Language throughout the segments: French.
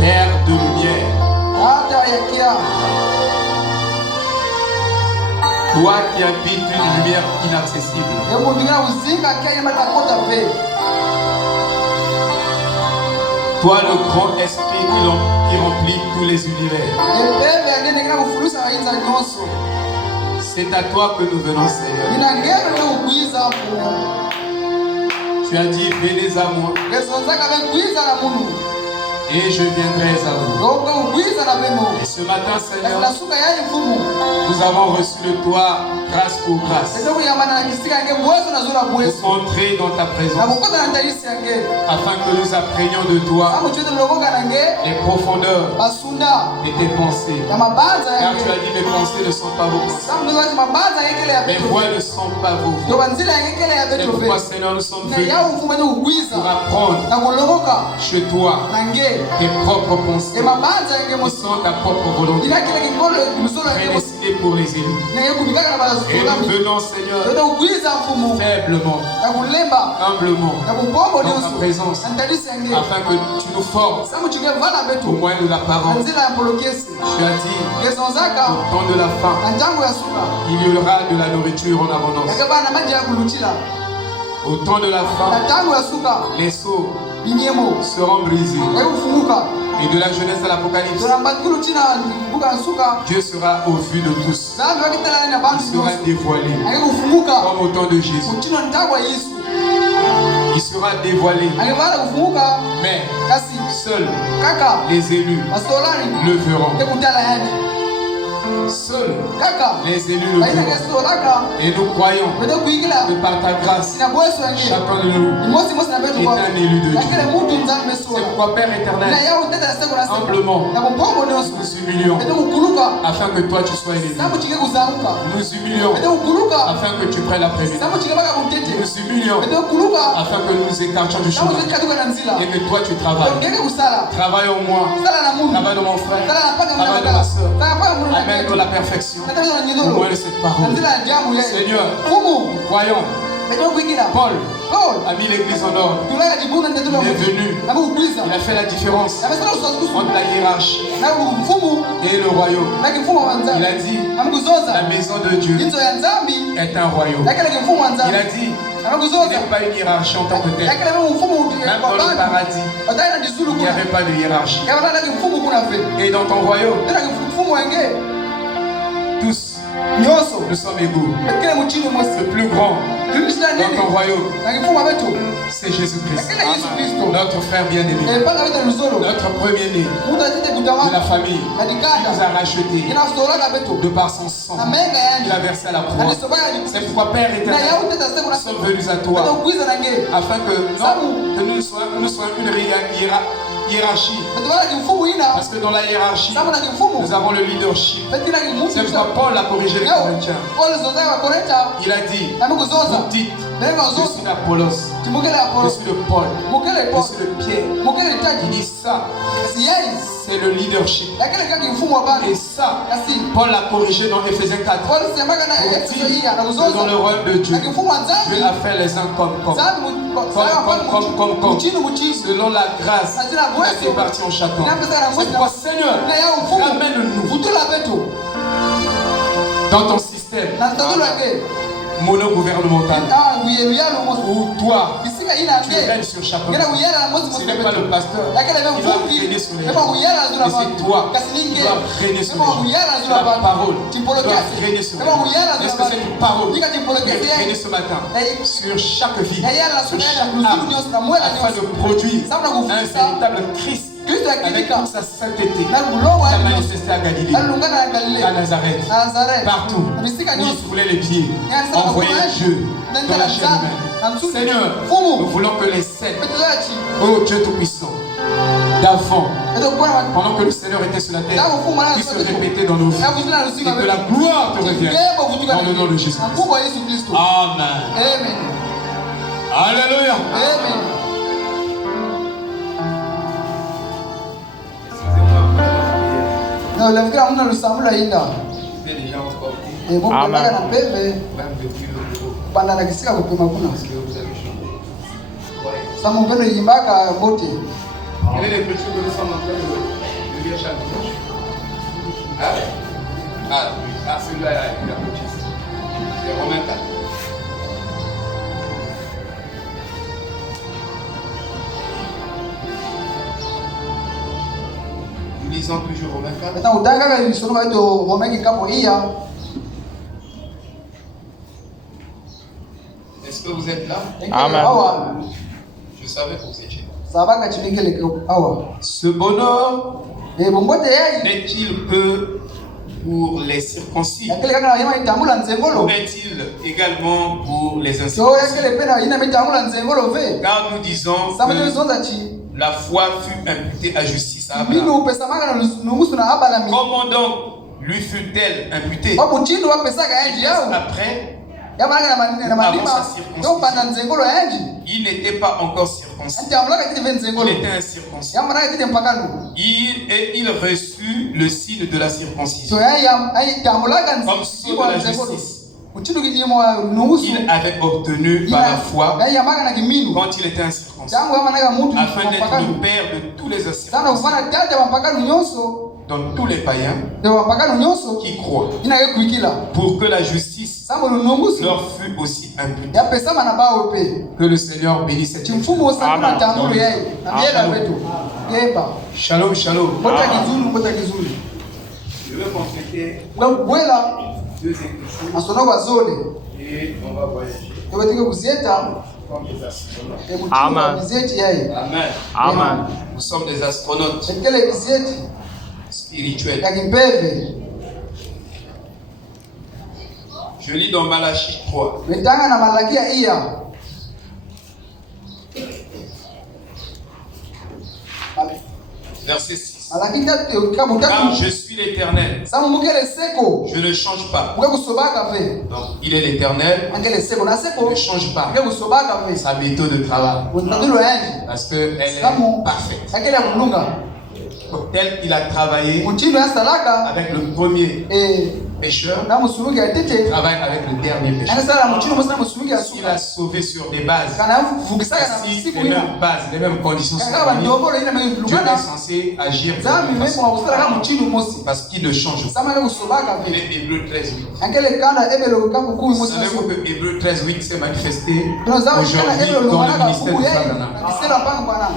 Père de lumière, toi qui habites une lumière inaccessible, toi le grand esprit qui remplit tous les univers, c'est à toi que nous venons, Seigneur. Tu as dit, venez à moi et je viendrai à vous. Et ce matin, Seigneur, nous avons reçu de toi grâce pour grâce pour entrer dans ta présence, afin que nous apprenions de toi les profondeurs de tes pensées. Car tu as dit, mes pensées ne sont pas vos pensées, mes voix ne sont pas vos voix. C'est pourquoi, Seigneur, nous sommes venus pour apprendre chez toi tes propres pensées, qui sont ta propre volonté, prédestinée pour les élus. Et nous venons, Seigneur, faiblement, humblement, dans ta présence, afin que tu nous formes au moins de la parole. Tu as dit, au temps de la faim, il y aura de la nourriture en abondance. Au temps de la faim, les seaux seront brisés. Et de la jeunesse à l'Apocalypse, Dieu sera au vu de tous. Il sera dévoilé comme au temps de Jésus. Il sera dévoilé. Mais seuls les élus le verront. Seuls les élus le verront. Et nous croyons que par ta grâce, chacun de nous est un élu de Dieu. C'est pourquoi, Père éternel, humblement, nous humilions afin que toi tu sois élevé. Nous humilions afin que tu prennes la présidence. Nous humilions afin que nous écartions du chemin et que toi tu travailles. Travaille en moi, travaille dans mon frère, travaille dans ma soeur. Amène dans la perfection au moins de cette parole. Seigneur, nous croyons. Paul a mis l'église en ordre. Il est venu. Il a fait la différence entre la hiérarchie et le royaume. Il a dit, la maison de Dieu est un royaume. Il a dit, il n'y a pas une hiérarchie en tant que telle. Même dans le paradis, il n'y avait pas de hiérarchie. Et dans ton royaume, tous nous sommes égaux. Le plus grand dans ton royaume, c'est Jésus-Christ, notre frère bien-aimé, notre premier-né de la famille, qui nous a rachetés de par son sang qu'il a versé à la croix. C'est pourquoi, Père éternel, nous sommes venus à toi afin que nous soyons une hiérarchie. Parce que dans la hiérarchie, nous avons le leadership. C'est pourquoi Paul a corrigé les Corinthiens. Il a dit, vous dites, je suis d'Apollos, je suis de Paul, je suis de Pierre. Il dit ça, c'est le leadership. Et ça, Paul a corrigé dans Ephésiens 4. Dans le royaume de Dieu, Dieu a fait les uns comme. Selon la grâce qui a répartie en chacun. C'est pourquoi, Seigneur, ramène-nous dans ton système monogouvernemental où toi tu règnes sur chacun. Ce n'est pas le pasteur qui va régner sur les gens, mais c'est toi qui dois régner sur les gens. La parole doit régner sur les gens. Est-ce que c'est une parole qui est régnée ce matin sur chaque vie, sur chaque âme, afin de produire un véritable Christ avec toute sa sainteté, qui a manifesté à Galilée, à Nazareth, partout où il foulait les pieds, envoyait Dieu dans la chair humaine. Seigneur, nous voulons que les scènes, oh Dieu Tout-Puissant, d'avant, pendant que le Seigneur était sur la terre, puissent se répéter dans nos vies et que la gloire te revienne dans le nom de Jésus. Amen. Alléluia. Amen. Non, la vie on le semble là. Et bon, on va la paix, mais pendant la question, on peut m'appeler. Quel est l'écriture que nous sommes en train de lire chaque dimanche? Celui-là, il a coaché. C'est Romains 4. Nous lisons toujours Romains 4. Est-ce que vous êtes là? Amen. Je savais que vous étiez là. Ce bonheur n'est-il que pour les circoncis? Ou est-il également pour les incirconcis? Car nous disons que la foi fut imputée à justice à Abraham. Comment donc lui fut-elle imputée? Après, il n'était pas encore circoncis. Il était incirconcis. Et il reçut le signe de la circoncision comme signe de la justice qu'il avait obtenu par la foi quand il était incirconcis, afin d'être le père de tous les incirconcis, donc tous les païens qui croient, pour que la justice leur fut aussi imputée. Que le Seigneur bénisse cette étude. Shalom, shalom. Je veux compléter deux écritures et on va voyager. Amen. Amen. Amen. Nous sommes des astronautes spirituels. Je lis dans Malachie 3. Verset 6. Car je suis l'Éternel. Je ne change pas. Donc, il est l'Éternel. Il ne change pas sa méthode de travail. Parce qu'elle est parfaite. Tel qu'il a travaillé avec le premier pécheur, il travaille avec le dernier pécheur. Il a sauvé sur des bases. Si les mêmes bases, les mêmes conditions sont réunies, Dieu est censé agir de la même façon. Parce qu'il ne change pas. Il est Hébreux 13.8. Savez-vous que Hébreux 13.8 s'est manifesté aujourd'hui dans le ministère de Frère Branham?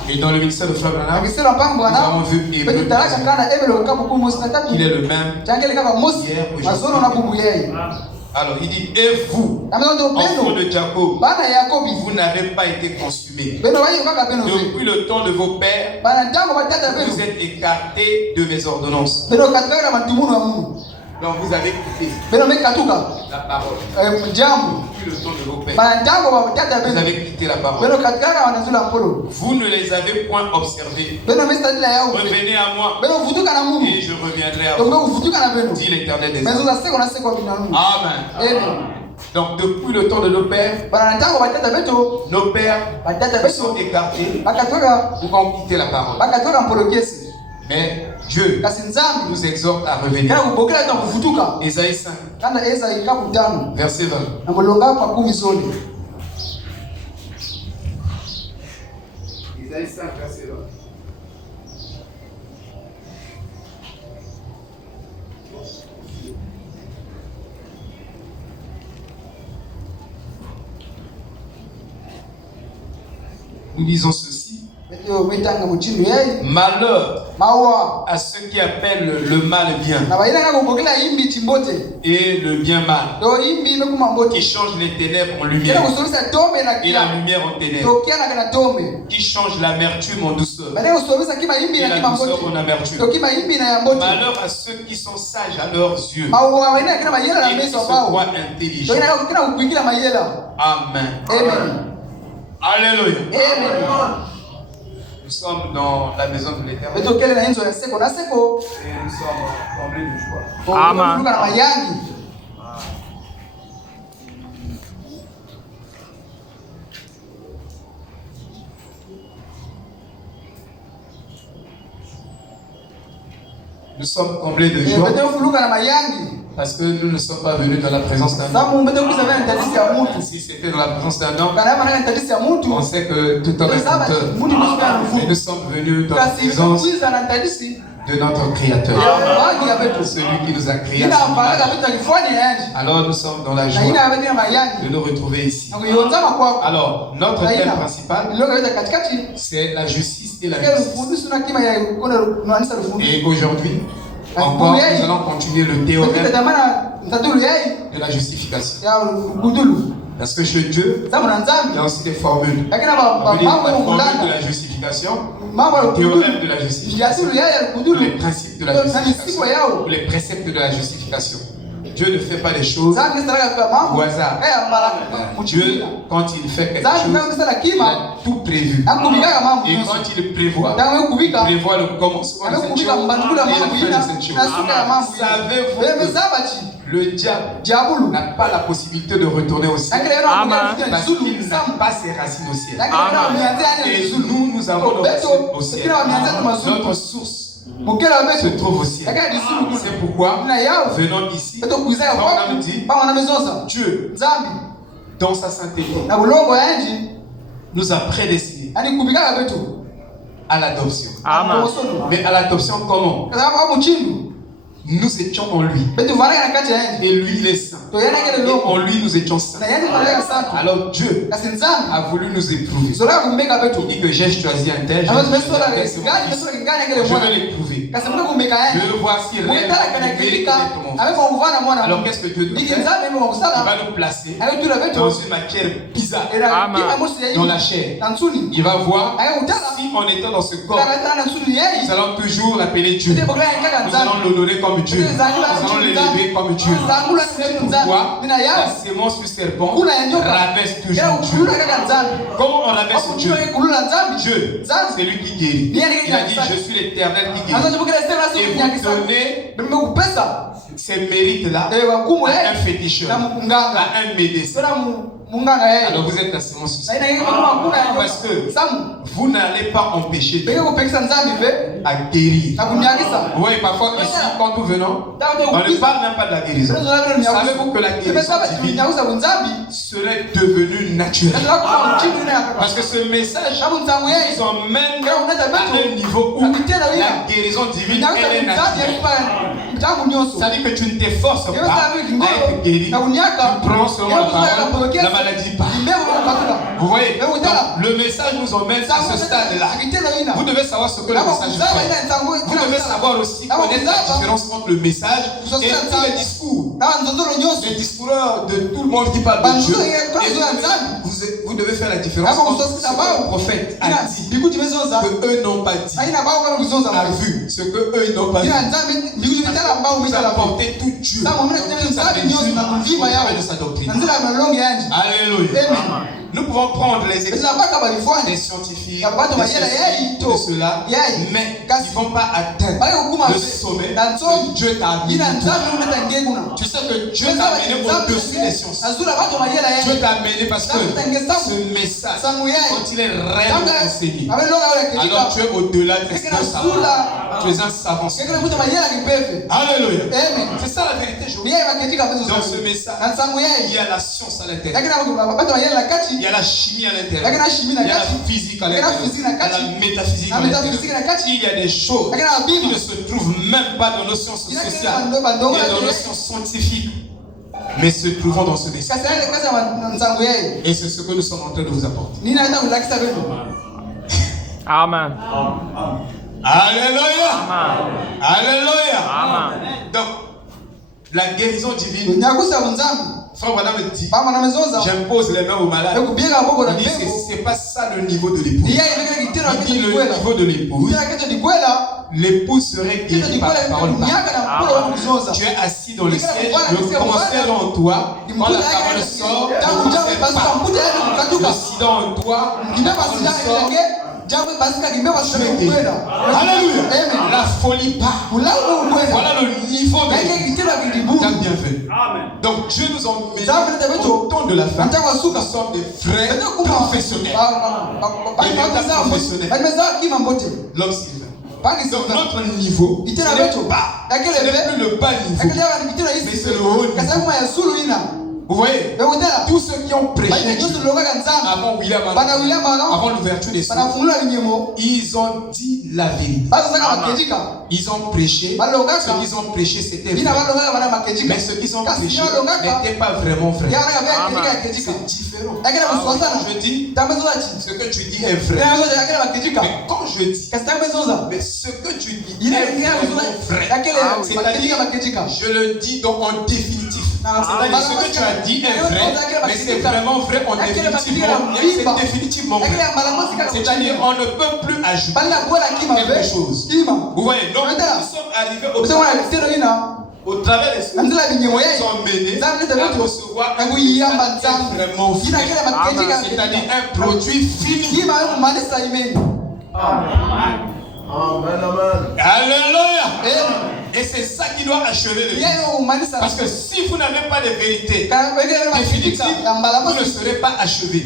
Et dans le ministère de Frère Branham, nous avons vu Hébreux 13.8. Il est le même hier, aujourd'hui. Alors il dit, et vous, enfants de Jacob, vous n'avez pas été consumés. Depuis le temps de vos pères, vous êtes écartés de mes ordonnances. Donc vous avez quitté la parole. Depuis le temps de vos pères, vous avez quitté la parole. Vous ne les avez point observés. Revenez à moi et je reviendrai à vous, dit l'Éternel des armées. Amen. Donc depuis le temps de nos pères, sont écartés, nous avons quitté la parole. Mais Dieu nous exhorte à revenir. Ésaïe 5, verset 20. Ésaïe 5, verset 20. Nous disons ceci. Malheur à ceux qui appellent le mal bien et le bien mal, qui changent les ténèbres en lumière et la lumière en ténèbres, qui changent l'amertume en douceur et la douceur en amertume. Malheur à ceux qui sont sages à leurs yeux et qui se croient intelligents. Amen. Alléluia. Nous sommes dans la maison de l'Éternel et nous sommes comblés de joie. Amen. Nous sommes comblés de joie Parce que nous ne sommes pas venus dans la présence d'un homme. Si c'était dans la présence d'un homme, on sait que tout homme est menteur. Mais nous sommes venus dans la présence de notre Créateur. Celui qui nous a créés. Alors nous sommes dans la joie de nous retrouver ici. Alors, notre thème principal, c'est la justice et la justice. Et aujourd'hui, encore, nous allons continuer le théorème de la justification. Parce que chez Dieu, il y a aussi des formules. La formule de la justification, le théorème de la justification, les principes de la justification, les préceptes de la justification. Dieu ne fait pas les choses au hasard. Dieu, quand il fait quelque chose, il a tout prévu. Et quand il prévoit le commencement de cette chose et la fin de cette chose. Savez-vous que le diable n'a pas la possibilité de retourner au ciel parce qu'il n'a pas ses racines au ciel. Et nous avons nos racines au ciel. Notre source se trouve au ciel. C'est pourquoi, venons ici, on dit, Dieu, dans sa sainteté, nous a prédestinés à l'adoption. Mais à l'adoption comment? Nous étions en lui. Et lui, il est saint. Et en lui, nous étions saints. Alors Dieu a voulu nous éprouver. Il dit que j'ai choisi un tel. Je vais l'éprouver. Je veux voir si réellement il est mon fils. Alors qu'est-ce que Dieu doit faire? Il va nous placer dans une matière bizarre, dans la chair. Il va voir si en étant dans ce corps, nous allons toujours l'appeler Dieu. Nous allons l'honorer comme Dieu. Nous allons l'élever comme Dieu. C'est pourquoi la sémence du serpent rabaisse toujours Dieu. Comment on rabaisse Dieu? Dieu, c'est lui qui guérit. Il a dit, je suis l'Éternel qui guérit. Et vous donnez ces mérites-là à un féticheur, à un médecin. Alors vous êtes la sémence du serpent. Parce que vous n'allez pas empêcher Dieu à guérir. Vous voyez, parfois ici, quand nous venons, on ne parle même pas de la guérison. Savez-vous que la guérison divine serait devenue naturelle? Parce que ce message nous emmène à un niveau où la guérison divine elle est naturelle. Ça dit que tu ne t'efforces pas à être guéri. Tu prends seulement la parole, la maladie part. Vous voyez? Donc, le message nous emmène à ce stade-là. Vous devez savoir ce que le message fait. Vous devez savoir aussi connaître la différence entre le message et tous les discours. Les discours de tout le monde qui parle de Dieu. Et vous devez faire la différence entre ce que le prophète a dit, que eux n'ont pas dit, a vu, ce que eux n'ont pas vu. Vous apportez tout Dieu, toute sa bénédiction, de sa doctrine. Alléluia. Nous pouvons prendre les exemples des scientifiques, de ceci, de cela, mais ils ne vont pas atteindre le sommet que Dieu t'a amené. Tu sais que Dieu t'a amené au-dessus des sciences. Dieu t'a amené parce que ce message, quand il est réellement enseigné, alors tu es au-delà de ce savoir. Tu es un savant. Alléluia. C'est ça la vérité. Dans ce message, il y a la science à l'intérieur. Il y a la chimie à l'intérieur. Il y a la physique à l'intérieur. Il y a la métaphysique à l'intérieur. Il y a des choses qui ne se trouvent même pas dans nos sciences sociales et dans nos sciences scientifiques, mais se trouvant dans ce message. Et c'est ce que nous sommes en train de vous apporter. Amen. Alléluia. Amen. Alléluia. Amen. Donc, la guérison divine. Frère Madame me dit, j'impose les mains aux malades. Il dit que c'est pas ça le niveau de l'épouse. Il dit le niveau de l'épouse. L'épouse serait guérie par la parole. Tu es assis dans le siège, le cancer en toi, quand la parole sort, le cancer part. Le sida en toi, la parole sort. Alléluia. La folie part. Voilà le niveau de l'épouse. Tu as bien fait. Donc Dieu nous emmène au temps de la fin. Nous sommes des vrais professionnels. Des vrais professionnels. L'homme Sylvain. Donc notre niveau, ce n'est plus le bas niveau, mais c'est le haut niveau. Vous voyez, tous ceux qui ont prêché avant William, avant l'ouverture des cieux, ils ont dit la vérité. Ils ont prêché, ce qu'ils ont prêché c'était vrai. Mais ce qu'ils ont prêché n'était pas vraiment vrai. C'est différent. Je dis, ce que tu dis est vrai. Mais quand je dis, mais ce que tu dis est vraiment vrai, c'est-à-dire, je le dis donc en définitif. C'est-à-dire ce que tu as dit est vrai, mais c'est vraiment vrai en définitivement. C'est définitivement vrai. C'est-à-dire on ne peut plus ajouter quelque chose. Vous voyez, donc nous sommes arrivés au travers des choses qui nous ont menés à recevoir un vraiment vrai. C'est-à-dire un produit fini. Alléluia. Et c'est ça qui doit achever le livre. Parce que si vous n'avez pas de vérité définitive, vous ne serez pas achevé.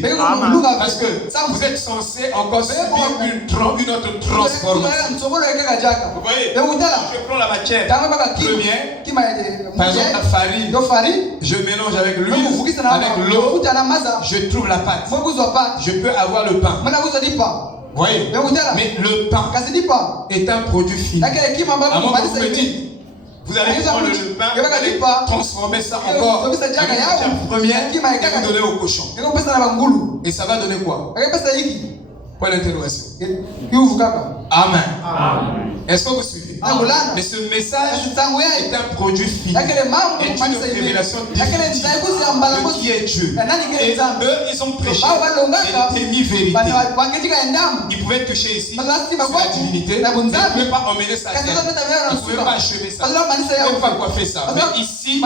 Parce que vous êtes censé encore subir une autre transformation. Vous voyez, je prends la matière première, par exemple la farine, je mélange avec l'huile, avec l'eau, je trouve la pâte. Je peux avoir le pain. Vous voyez, mais le pain est un produit fini. À moins que vous me dites, vous allez prendre le pain, vous allez transformer ça encore avec la matière première et vous donner au cochon. Et ça va donner quoi? Point d'interrogation. Amen. Est-ce que vous suivez? Mais ce message est un produit fini, est une révélation définitive de qui est Dieu. Et eux, ils ont prêché et demi-vérité. Ils pouvaient toucher ici sur la divinité, mais ils ne pouvaient pas emmener sa terre. Ils ne pouvaient pas achever ça. Ils ne pouvaient pas coiffer ça. Mais ici,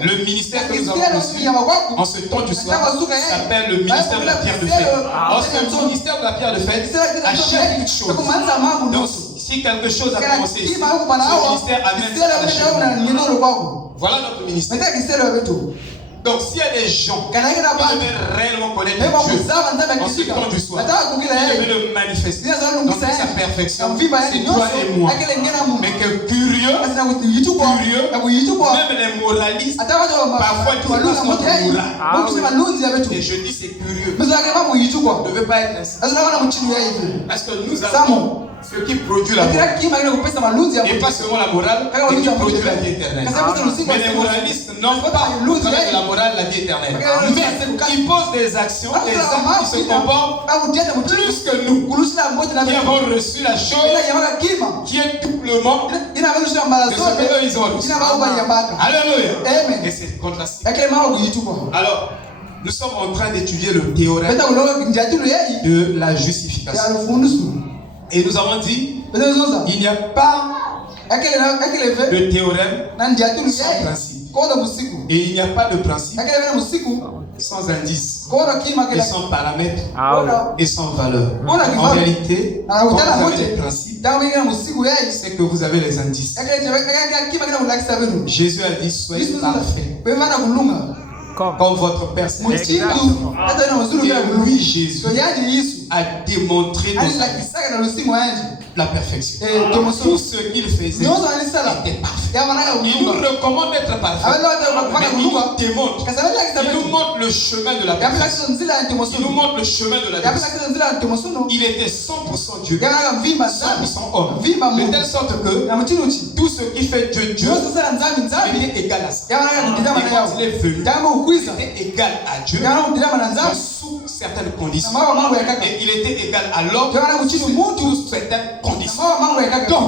le ministère que nous avons reçu en ce temps du soir s'appelle le ministère de la pierre de fête. Or, ce ministère de la pierre de fête achète toute chose. Donc, si quelque chose a commencé ici, ce ministère amène ça à l'achèvement. Voilà notre ministère. Donc s'il y a des gens qui veulent réellement connaître Dieu en ce temps du soir, qui veulent le manifester dans toute sa perfection, c'est toi et moi. Mais que curieux, même les moralistes, parfois ils pensent notre moral. Et je dis c'est curieux. Ne veut pas être ainsi. Parce que nous avons ce qui produit la morale. Et pas seulement la morale, mais qui produit la vie éternelle. Mais les moralistes n'ont pas de la morale la vie éternelle. Mais ils posent des actions, des actes qui se comportent plus que nous, qui avons reçu la chose qui est doublement de ce qu'eux ils ont reçu. Alléluia. Et c'est contrasté. Alors, nous sommes en train d'étudier le théorème de la justification. Et nous avons dit, il n'y a pas de théorème sans principe. Et il n'y a pas de principe sans indice, et sans paramètres, et sans valeur. En réalité, quand vous avez les principes, c'est que vous avez les indices. Jésus a dit, soyez parfaits comme votre Père Céleste est parfait. Et lui, Jésus, a démontré la perfection. Tout ce qu'il faisait était parfait. Il nous recommande d'être parfait. Mais il nous démontre. Il nous montre le chemin de la perfection. Il nous montre le chemin de la perfection. Il était 100% Dieu, 100% homme. De telle sorte que tout ce qui fait Dieu, Dieu, il est égal à ça. Et quand il est venu, il était égal à Dieu sous certaines conditions. Et il était égal à l'homme sous certaines conditions. Donc,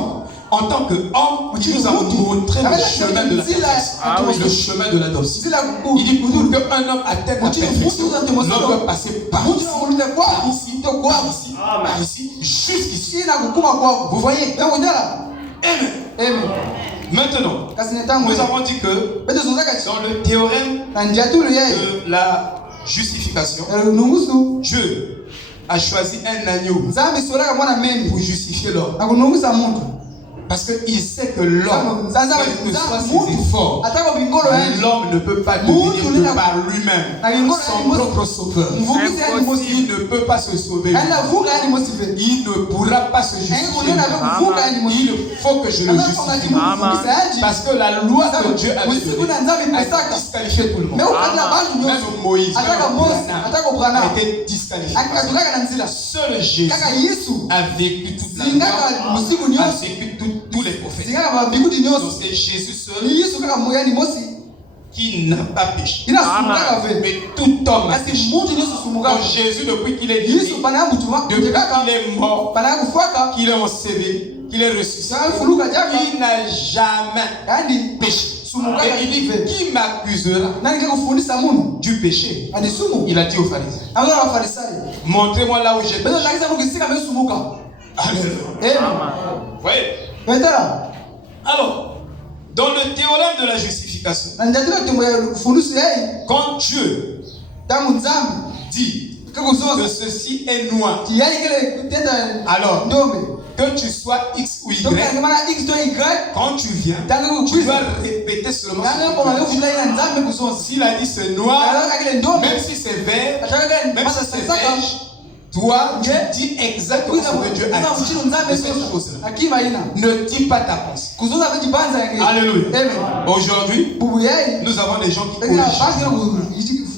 en tant qu'homme, il nous a montré le chemin de la perfection, le chemin de l'adoption. Il dit pour qu'un homme atteigne la perfection, l'homme doit passer par ici, par ici, jusqu'ici. Vous voyez? Amen. Maintenant, nous avons dit que dans le théorème de la justification, Dieu a choisi un agneau pour justifier l'homme. Parce qu'il sait que l'homme, quel que soient ses efforts, l'homme ne peut pas devenir par lui-même son propre sauveur. Il ne peut pas se sauver. Il ne pourra pourra pas se justifier. Il faut que je le justifie. Parce que la loi que Dieu a disqualifié tout le monde. Même Moïse, a été disqualifié. Seul Jésus a vécu toute la loi, a vécu tous les prophètes. Donc c'est Jésus seul qui n'a pas péché. Mais tout homme a péché. Donc Jésus, depuis qu'il est né, depuis qu'il est mort, qu'il est enseveli, qu'il est ressuscité, il n'a jamais péché. Et il dit, qui m'accusera du péché? Il a dit aux pharisiens, montrez-moi là où j'ai péché. Alléluia. Vous voyez? Alors, dans le théorème de la justification, quand Dieu dit que ceci est noir, alors que tu sois X ou Y, quand tu viens, tu dois répéter seulement ce. S'il a dit c'est noir, même si c'est vert, même si c'est beige, toi, tu dis exactement ce que Dieu a dit. Cette chose-là. Ne dis pas ta pensée. Alléluia. Aujourd'hui, nous avons des gens qui corrigent.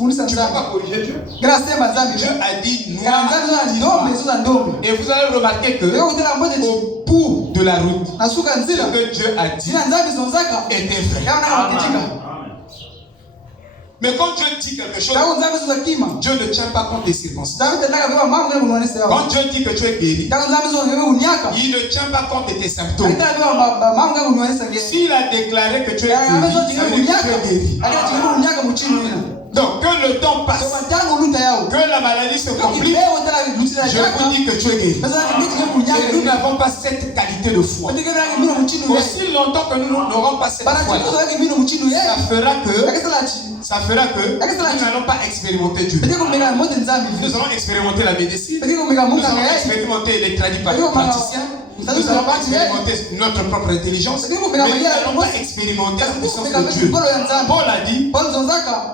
Tu ne peux pas corriger Dieu. Dieu a dit noir. Et vous allez remarquer que au bout de la route, ce que Dieu a dit était vrai. Mais quand Dieu dit quelque chose, Dieu ne tient pas compte des circonstances. Quand Dieu dit que tu es guéri, il ne tient pas compte de tes symptômes. S'il a déclaré que tu es guéri, ça veut dire que tu es guéri. Donc, que le temps passe, que la maladie se complique, je vous dis que tu es guéri. Et nous n'avons pas cette qualité de foi. Aussi longtemps que nous n'aurons pas cette foi, ça fera que nous n'allons pas expérimenter Dieu. Nous allons expérimenter la médecine, nous allons expérimenter les praticiens, nous allons expérimenter notre propre intelligence, mais nous n'allons pas expérimenter la puissance de Dieu. Paul a dit,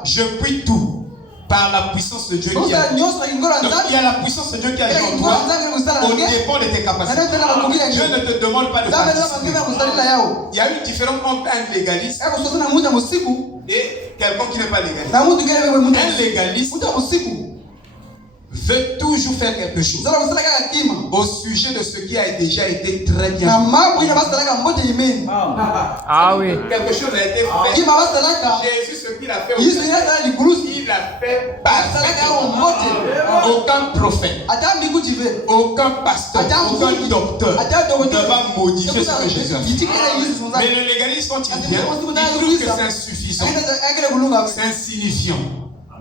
je puis tout par la puissance de Dieu qui a. Donc il y a la puissance de Dieu qui a en toi au dépend de tes capacités. Dieu ne te demande pas de participer. Il y a une différence entre un légaliste et quelqu'un qui n'est pas légaliste. Un légaliste veut toujours faire quelque chose au sujet de ce qui a déjà été très bien fait. Ah oui. Quelque chose a été fait. Jésus, ce qu'il a fait, il a fait parfaitement. Aucun prophète, aucun pasteur, aucun docteur ne va modifier ce que Jésus a fait. Mais le légaliste, quand il vient, il trouve que c'est insuffisant, c'est insignifiant.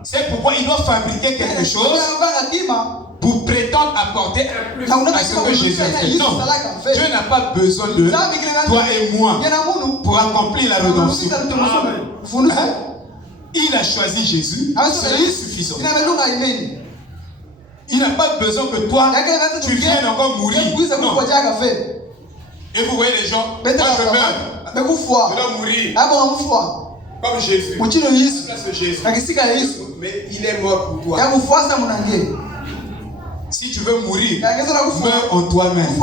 C'est pourquoi il doit fabriquer quelque chose pour prétendre apporter un plus à ce que Jésus a fait. Non, Dieu n'a pas besoin de toi et moi pour accomplir la rédemption. Il a choisi Jésus, c'est suffisant. Il n'a pas besoin que toi, tu viennes encore mourir. Non. Et vous voyez les gens, moi je meurs, je dois mourir. Comme Jésus. Mais il est mort pour toi. Si tu veux mourir, meurs en toi-même.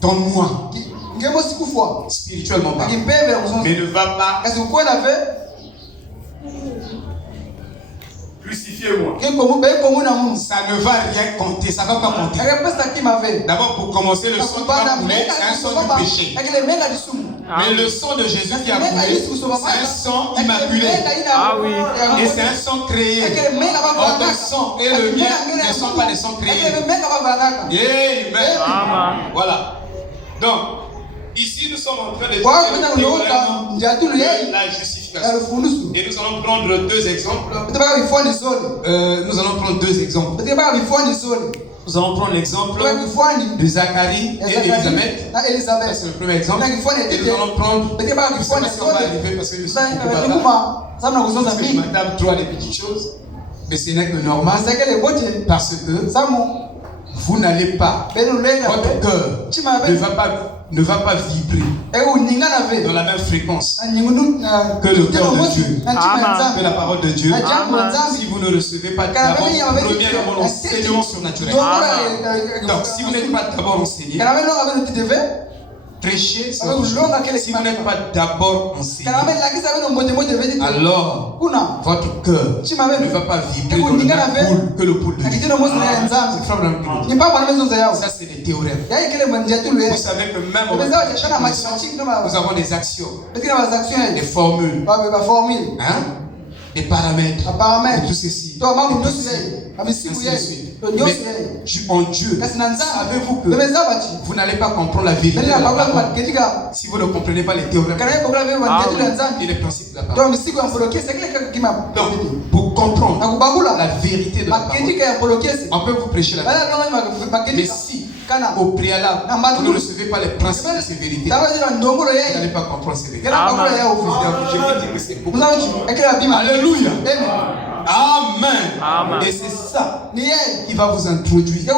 Donne-moi. Spirituellement pas. Mais ne va pas. Crucifiez-moi. Ça ne va rien compter. Ça ne va pas compter. D'abord, pour commencer, le sang qui va couler, c'est un sang du péché. Mais le sang de Jésus qui a coulé, c'est un sang immaculé. Ah oui. Et c'est un sang créé. Or, ton sang et le mien ne sont pas des sangs créés. Amen. Voilà. Donc, ici, nous sommes en train de la justification. Et nous allons prendre deux exemples. Nous allons prendre deux exemples. Nous allons prendre l'exemple de Zacharie et Élisabeth. C'est le premier exemple. Et nous allons prendre. Je ne sais pas si on va arriver parce que je suis parce que je m'attends trop à des petites choses. Mais ce n'est que normal. Parce que vous n'allez pas. Votre cœur ne va pas ne va pas vibrer dans la même fréquence que le cœur de Dieu, que la parole de Dieu. Si vous ne recevez pas d'abord, premièrement, l'enseignement surnaturel. Donc, si vous n'êtes pas d'abord enseigné, prêcher, si vous n'êtes pas d'abord enseigné, alors votre cœur ne va pas vibrer dans le même poule que le poule de Dieu. Ça, c'est des théorèmes. Vous savez que même nous avons des actions, des formules, hein? Des paramètres, et tout ceci. Ainsi de suite. Mais en Dieu, savez-vous que vous n'allez pas comprendre la vérité de la parole si vous ne comprenez pas les théorèmes et les principes de la parole. Donc, pour comprendre la vérité de la parole, on peut vous prêcher la vérité. Mais si au préalable, vous ne recevez pas les principes de ces vérités, vous n'allez pas comprendre ces vérités. Je vous dis que c'est beaucoup. Alléluia. Amen. Et c'est ça qui va vous introduire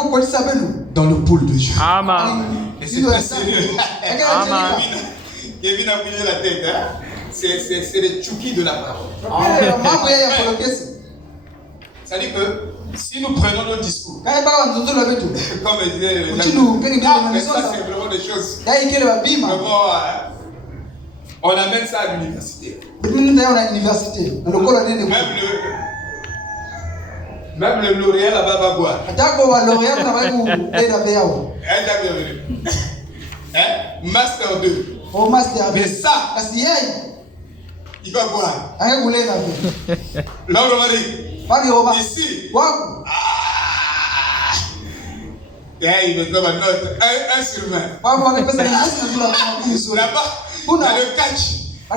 dans le pôle de Dieu. Amen. Et c'est très sérieux. Kevin a bougé la tête. Hein? C'est les tchoukis de la parole. C'est-à-dire que si nous prenons nos discours, comme disait ça, c'est vraiment des choses. Vraiment, on amène ça à l'université. Même le lauréat là-bas va boire. Master 2. Mais ça, il va boire. Là, on va dire, ici, il me donne ma note 1 sur 20. Là-bas, dans le catch, on a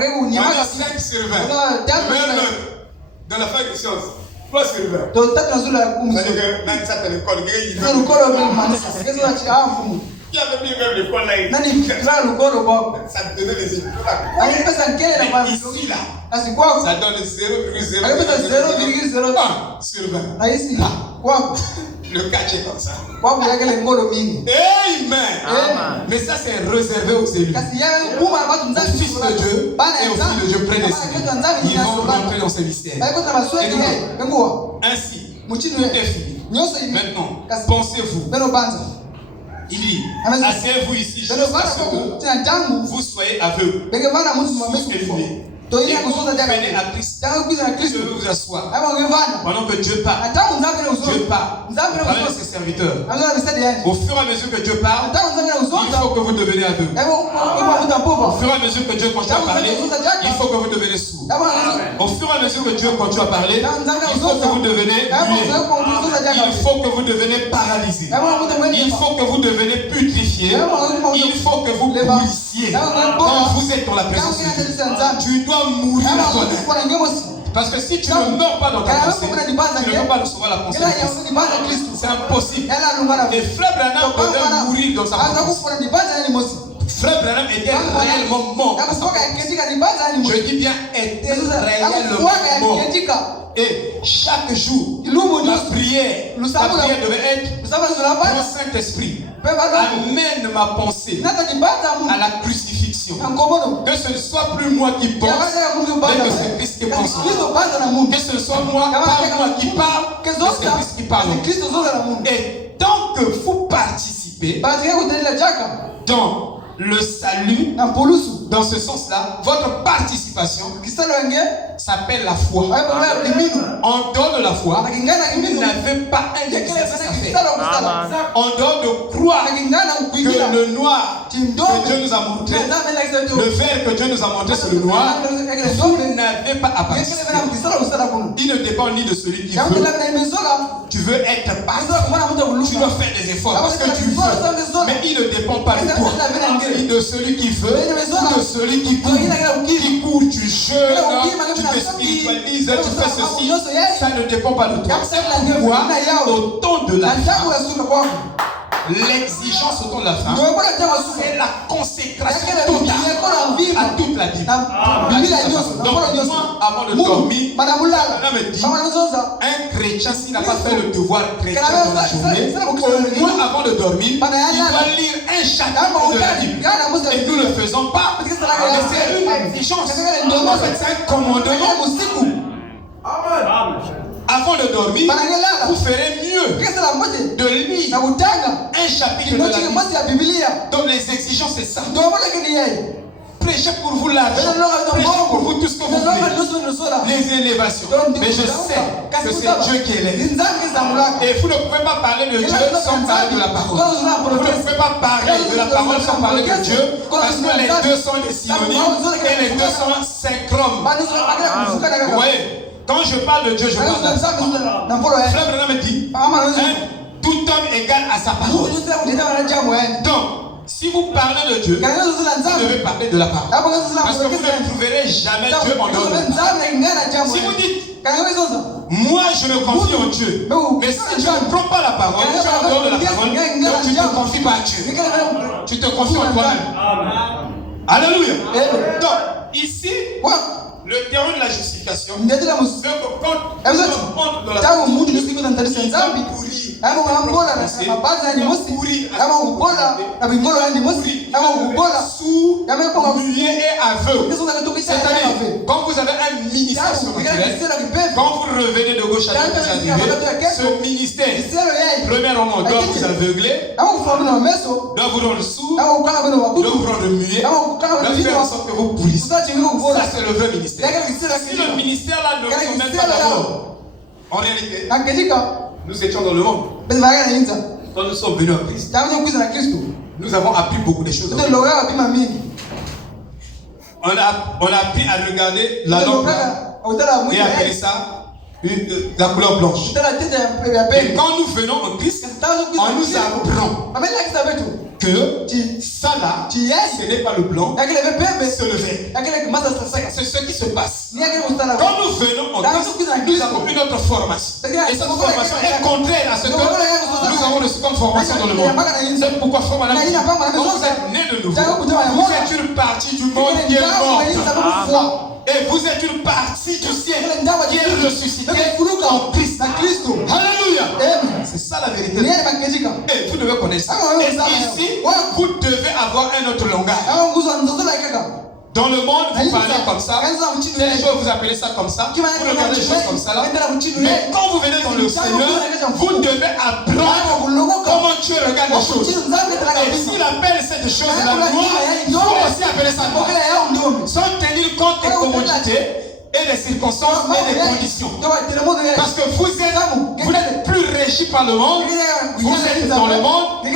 5 sur 20. Même dans la fac de sciences, 3 sur 20. C'est-à-dire que même ça, t'as l'école. Il y avait mis même l'école là. Ça te donnait les écoles là. Mais ici là, ça donne 0,001 sur 20. Le catch est comme ça. Amen. Mais ça, c'est réservé aux élus. Aux fils de Dieu et aux filles de Dieu prédestinés. Ils vont rentrer dans ces mystères. Ainsi, tout est fini. Maintenant, pensez-vous. Il dit, asseyez-vous ici jusqu'à ce que vous soyez aveugles, vous élevés. Et vous venez à Christ. Je veux vous asseoir. Pendant que Dieu parle. Dieu parle. Parlez de ses serviteurs. Au fur et à mesure que Dieu parle, il faut que vous deveniez aveugles. Au fur et à mesure que Dieu continue à parler, il faut que vous deveniez sourds. Au fur et à mesure que Dieu continue à parler, il faut que vous deveniez muets. Il faut que vous deveniez paralysés. Il faut que vous deveniez putrifiés. Il faut que vous pourrissiez. Quand vous êtes dans la présence de Dieu, tu dois mourir à toi-même. Parce que si tu ne meurs pas dans ta pensée, tu ne peux pas recevoir la pensée de Christ. C'est impossible. Et Frère Branham devait mourir dans sa pensée. Frère Branham était réellement mort. Je dis bien était réellement mort. Et chaque jour, la prière devait être mon Saint-Esprit amène ma pensée à la crucifixion. Que ce ne soit plus moi qui pense, mais que c'est Christ qui pense. Que ce ne soit moi, pas moi qui parle, que c'est Christ qui parle. Et tant que vous participez dans le salut, dans ce sens-là, votre participation s'appelle la foi. En dehors de la foi, vous n'avez pas un exercice à faire. En dehors de croire que le noir que Dieu nous a montré, le vert que Dieu nous a montré sur le noir, vous n'avez pas à participer. Il ne dépend ni de celui qui veut. Tu veux être parfait, tu dois faire des efforts parce que tu veux. Mais il ne dépend pas de toi, ni de celui qui veut, ni de celui qui court. Qui court, tu jeûnes, tu te spiritualises, tu fais ceci. Ça ne dépend pas de toi. C'est pourquoi au temps de la fin, l'exigence autour de la femme, c'est la consécration totale à toute la vie. Donc moi, avant de dormir, me dit, un chrétien s'il n'a pas fait le devoir chrétien dans la journée, au moins avant de dormir, il doit lire un chapitre de la Bible. Et nous ne le faisons pas. C'est une exigence. C'est un commandement. Avant de dormir, vous ferez mieux de lire un chapitre de la Bible. Donc les exigences, c'est ça. Prêchez pour vous l'argent, prêchez pour vous tout ce que vous voulez, les élévations. Mais je sais que c'est Dieu qui élève. Et vous ne pouvez pas parler de Dieu sans parler de la parole. Vous ne pouvez pas parler de la parole sans parler de Dieu, parce que les deux sont des synonymes et les deux sont synchrones. Vous voyez? Quand je parle de Dieu, je parle de la parole. Frère Branham me dit, tout homme égale à sa parole. Donc, si vous parlez de Dieu, vous devez parler de la parole. Parce que vous ne trouverez jamais Dieu en dehors de la parole. Si vous dites, moi je me confie en Dieu, mais si tu ne prends pas la parole, tu es en dehors de la parole, donc tu ne te confies pas à Dieu. Tu te confies en toi-même. Alléluia. Donc, ici, le terrain de la justification, c'est que quand on rentre dans la souillé et aveugle. C'est-à-dire, quand vous avez un ministère spirituel, quand vous revenez de gauche à droite, ce ministère, premièrement, doit vous aveugler, doit vous rendre sourd, doit vous rendre muet, doit faire en sorte que vous pourrissiez. Ça, c'est le vrai ministère. Si le ministère là ne vous met pas d'abord, en réalité, nous étions dans le monde. Quand nous sommes venus à Christ, nous avons appris beaucoup de choses. On a appris à regarder la lampe et appeler ça la couleur blanche. Et quand nous venons en Christ, on nous apprend que ça là, ce n'est pas le blanc, c'est le vert. C'est ce qui se passe. Quand nous venons en Christ, nous avons une autre formation. Et cette formation est contraire à ce que nous avons reçu comme formation dans le monde. C'est pourquoi quand vous êtes né de nouveau, vous êtes une partie du monde qui est morte. Et vous êtes une partie du ciel qui est ressuscité en Christ. Alléluia. C'est ça la vérité. Et vous devez connaître ça. Et ici, vous devez avoir un autre langage. Dans le monde, vous parlez comme ça. Tel jour, vous appelez ça comme ça. Vous regardez les choses comme ça. Là. Mais quand vous venez dans le Seigneur, vous devez apprendre comment Dieu regarde les choses. Et s'il appelle cette chose la loi, il faut aussi appeler ça quoi? Sans tenir compte des commodités et des circonstances et des conditions. Parce que vous n'êtes plus régi par le monde, vous êtes dans le monde, mais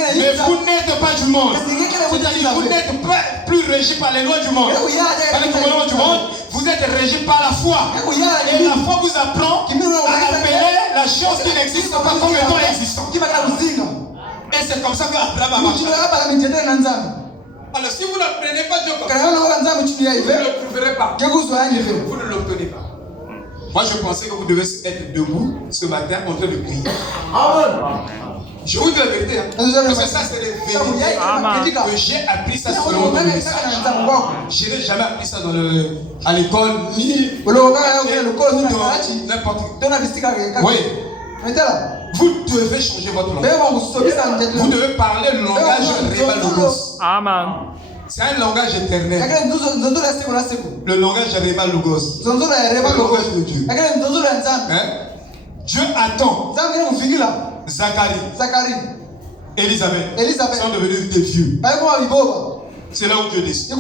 vous n'êtes pas du monde. C'est-à-dire que vous n'êtes pas plus régi par les lois du monde. Par les commandements du monde, vous êtes régi par la foi. Et la foi vous apprend à appeler la chose qui n'existe pas comme étant existante. Et c'est comme ça qu'Abraham a marché. Alors si vous n'apprenez pas Dieu comme ça, vous ne le trouverez pas. Vous ne l'obtenez pas. Moi je pensais que vous devez être debout ce matin en train de prier. Je vous dis la vérité. Parce que ça c'est les vérités que j'ai appris ça sur le message. Je n'ai jamais appris ça à l'école ni dans n'importe où. Oui. Vous devez changer votre langage. Vous devez parler le langage Reba Logos. Amen. C'est un langage éternel. Le langage Reba Logos. Le langage de Dieu. Dieu attend. Zacharie, Élisabeth sont devenus des vieux. C'est là où Dieu décide. Dieu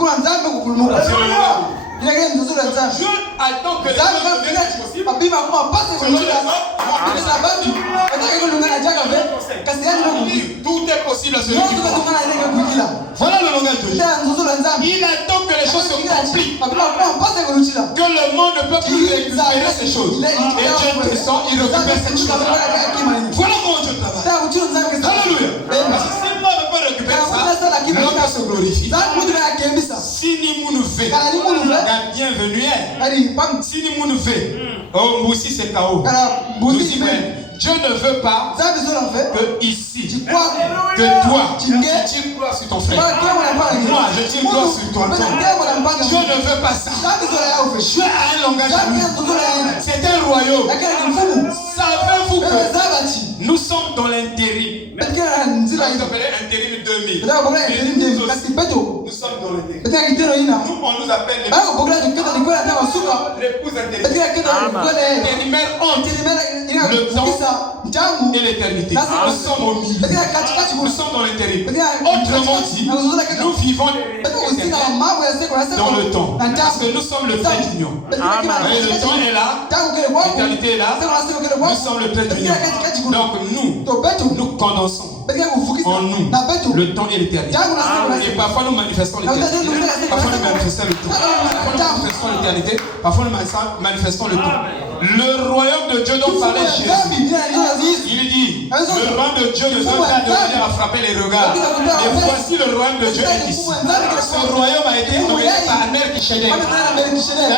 attend que les choses deviennent possibles. Tout est possible à celui qui croit. Voilà le langage de Dieu. Il attend que les choses se compliquent. Que le monde ne peut plus récupérer ces choses. Et Dieu descend, il récupère cette chose. Voilà comment Dieu travaille. Alléluia. Parce que si l'homme ne peut récupérer ça, l'homme se glorifie. Si ni nous fait, la bienvenue est. Si ni nous fait, oh, Moussi c'est KO. Dieu ne veut pas que ici, que toi, tu tires gloire sur ton frère. Moi, je tire gloire sur ton frère. Dieu ne veut pas ça. Dieu a un langage à lui. C'est un royaume. Savez-vous que nous sommes dans l'intérim? Vous appelez intérim 2000. Nous sommes dans l'intérim. Nous, on nous appelle l'épouse intérim. Intérimaire entre le temps et l'éternité. Nous sommes au milieu. Nous sommes dans l'intérim. Autrement dit, nous vivons dans le temps. Parce que nous sommes le trait d'union. Le temps est là. L'éternité est là. Nous sommes le trait d'union. Donc nous condensons en nous le temps et l'éternité. Et parfois nous manifestons l'éternité. Parfois nous manifestons le temps. Parfois nous manifestons l'éternité. Parfois nous manifestons le temps. Le royaume de Dieu dont parlait Jésus, il dit, le royaume de Dieu ne donne pas de manière à frapper les regards. Et voici le royaume de Dieu est ici. Ce royaume a été envoyé par Melchisedec. La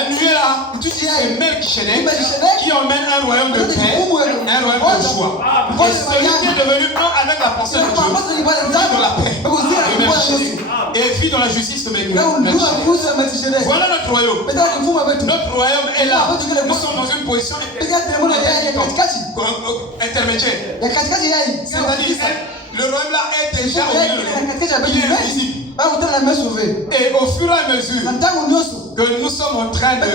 nuée là, c'est Melchisedec qui emmène un royaume de paix, un royaume de joie. Et celui qui est devenu un avec la pensée de Dieu, vit dans la paix de Melchisedec et vit dans la justice de Melchisedec. Voilà notre royaume. Notre royaume est là. Nous sommes dans une position intermédiaire. C'est-à-dire le royaume là est déjà au milieu. Il est invisible. Et au fur et à mesure que nous sommes en train de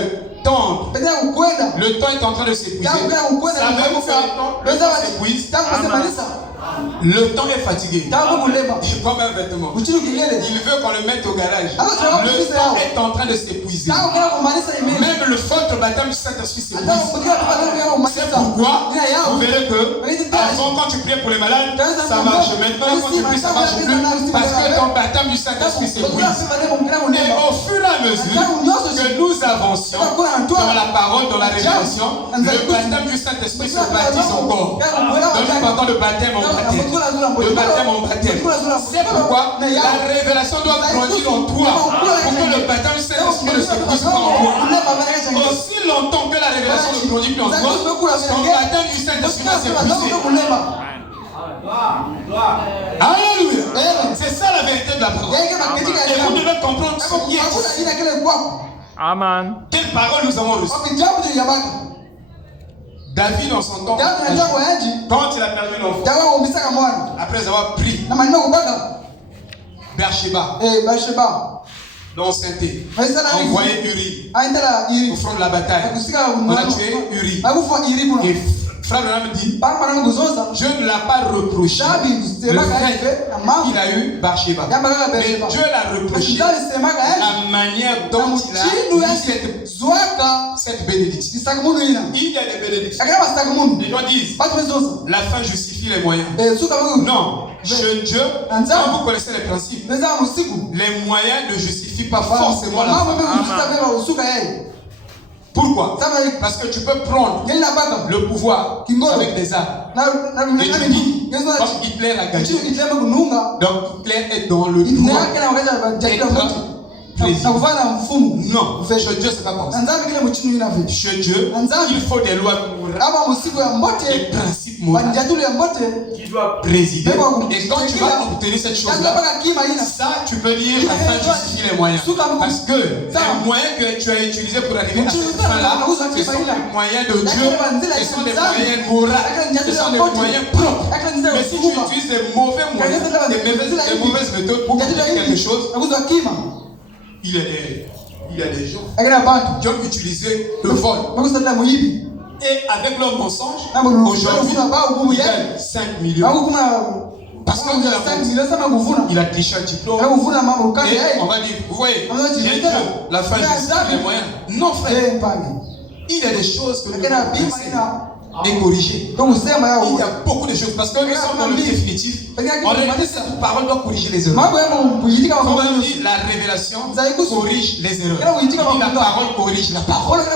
tendre, le temps est en train de s'épuiser. Savez-vous que le temps s'épuise? Le temps est fatigué. Comme un vêtement. Il veut qu'on le mette au garage. Le temps est en train de s'épuiser. Même le feu de baptême du Saint-Esprit s'épuise. C'est pourquoi vous verrez que avant, quand tu priais pour les malades, ça marche. Maintenant, quand tu pries, ça marche plus. Parce que ton baptême du Saint-Esprit s'épuise. Et au fur et à mesure que nous avancions dans la parole, dans la révélation, le baptême du Saint-Esprit se baptise encore. Donc nous partons de baptême en baptême. Le baptême en baptême. C'est pourquoi la révélation doit grandir en toi pour que le baptême du Saint-Esprit ne s'épuise pas en toi. Aussi longtemps que la révélation ne grandit plus en toi, ton baptême du Saint-Esprit va s'épuiser. Alléluia. C'est ça la vérité de la parole. Et vous devez comprendre ce qui est ici. Amen. Quelle parole nous avons reçue? David en son temps, quand il a perdu l'enfant, après avoir pris Beersheba, l'enceinte, envoyé Uri au front de la bataille. On a tué Uri. Et Frère Branham dit, Dieu ne l'a pas reproché le fait qu'il a eu Beersheba. Mais Dieu l'a reproché la manière dont il a eu cette bénédiction. Il y a des bénédictions. Les gens disent, la fin justifie les moyens. Non, chez Dieu, quand vous connaissez les principes, les moyens ne justifient pas forcément la fin. Pourquoi? Parce que tu peux prendre le pouvoir avec des armes. Et tu dis, comme Hitler a gagné. Donc Hitler est dans le pouvoir. Non, chez Dieu c'est pas comme ça. Chez Dieu, il faut des lois morales, des principes moraux qui doivent présider. Et quand tu vas obtenir cette chose-là, ça tu peux dire la fin justifie les moyens. Parce que les moyens que tu as utilisés pour arriver à cette fin-là, ce sont des moyens de Dieu, ce sont des moyens moraux, ce sont des moyens propres. Mais si tu utilises des mauvais moyens, des mauvaises méthodes pour obtenir quelque chose, il y a des gens qui ont utilisé le vol. Et avec leur mensonge, aujourd'hui, ils gagnent 5 millions. Parce qu'il a triché un diplôme. Et on va dire, vous voyez, j'ai dit la fin justifie les moyens. Non, frère. Il y a des choses que nous devons penser et corriger. Il y a beaucoup de choses. Parce que nous sommes dans le définitif. En réalité, cette parole doit corriger les erreurs. Comme on dit, la révélation corrige les erreurs. On dit la parole corrige la parole. Mais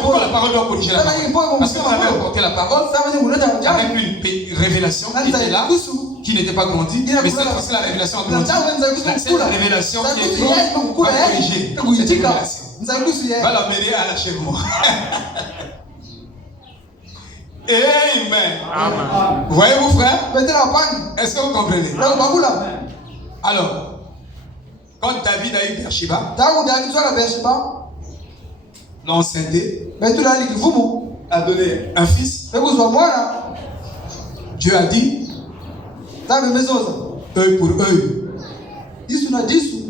pourquoi la parole doit corriger la parole? Parce que vous avez apporté la parole avec une révélation qui était là, qui n'était pas grandie. Mais cette fois-ci, la révélation a grandi. C'est la révélation qui est grande va corriger cette révélation. Va la mener à l'achèvement. Amen. Voyez-vous, frère? Est-ce que vous comprenez? Alors, quand David a eu Beersheba, l'enceinté, a donné un fils. Dieu a dit, œil pour œil,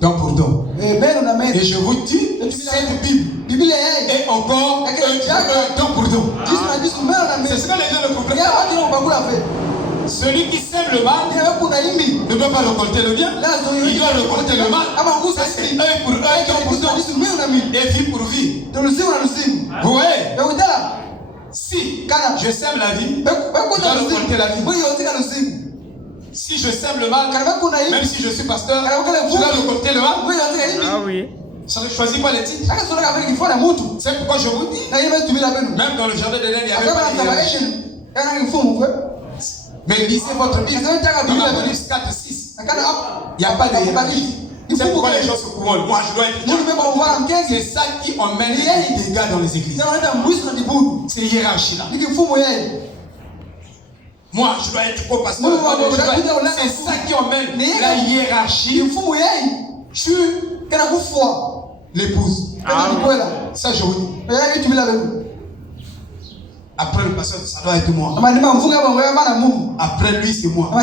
dent pour dent. Et je vous dis, cette Bible est encore œil pour œil, dent pour dent. C'est ce que les gens ne comprennent pas. Celui qui sème le mal ne peut pas récolter le bien. Il doit récolter le mal. Ça, c'est œil pour œil, dent pour dent. Et vie pour vie. Vous voyez? Si je sème la vie, je dois récolter la vie. Si je sème le mal, même si je suis pasteur, je dois récolter le mal. Ah oui. Ça ne choisit pas les titres. C'est pourquoi je vous dis, même dans le jardin d'Éden, il n'y avait pas de hiérarchie. Mais lisez votre Bible, dans Apocalypse 4, 6. Il n'y a pas de hiérarchie. C'est pourquoi les gens se couronnent. Moi, je dois être. C'est ça qui emmène les dégâts dans les églises. C'est hiérarchie-là. Moi, je dois être co-pasteur. C'est ça qui emmène la hiérarchie sur l'épouse. Ça, je vous dis. Après le pasteur, ça doit être moi. Après lui, c'est moi. Ça,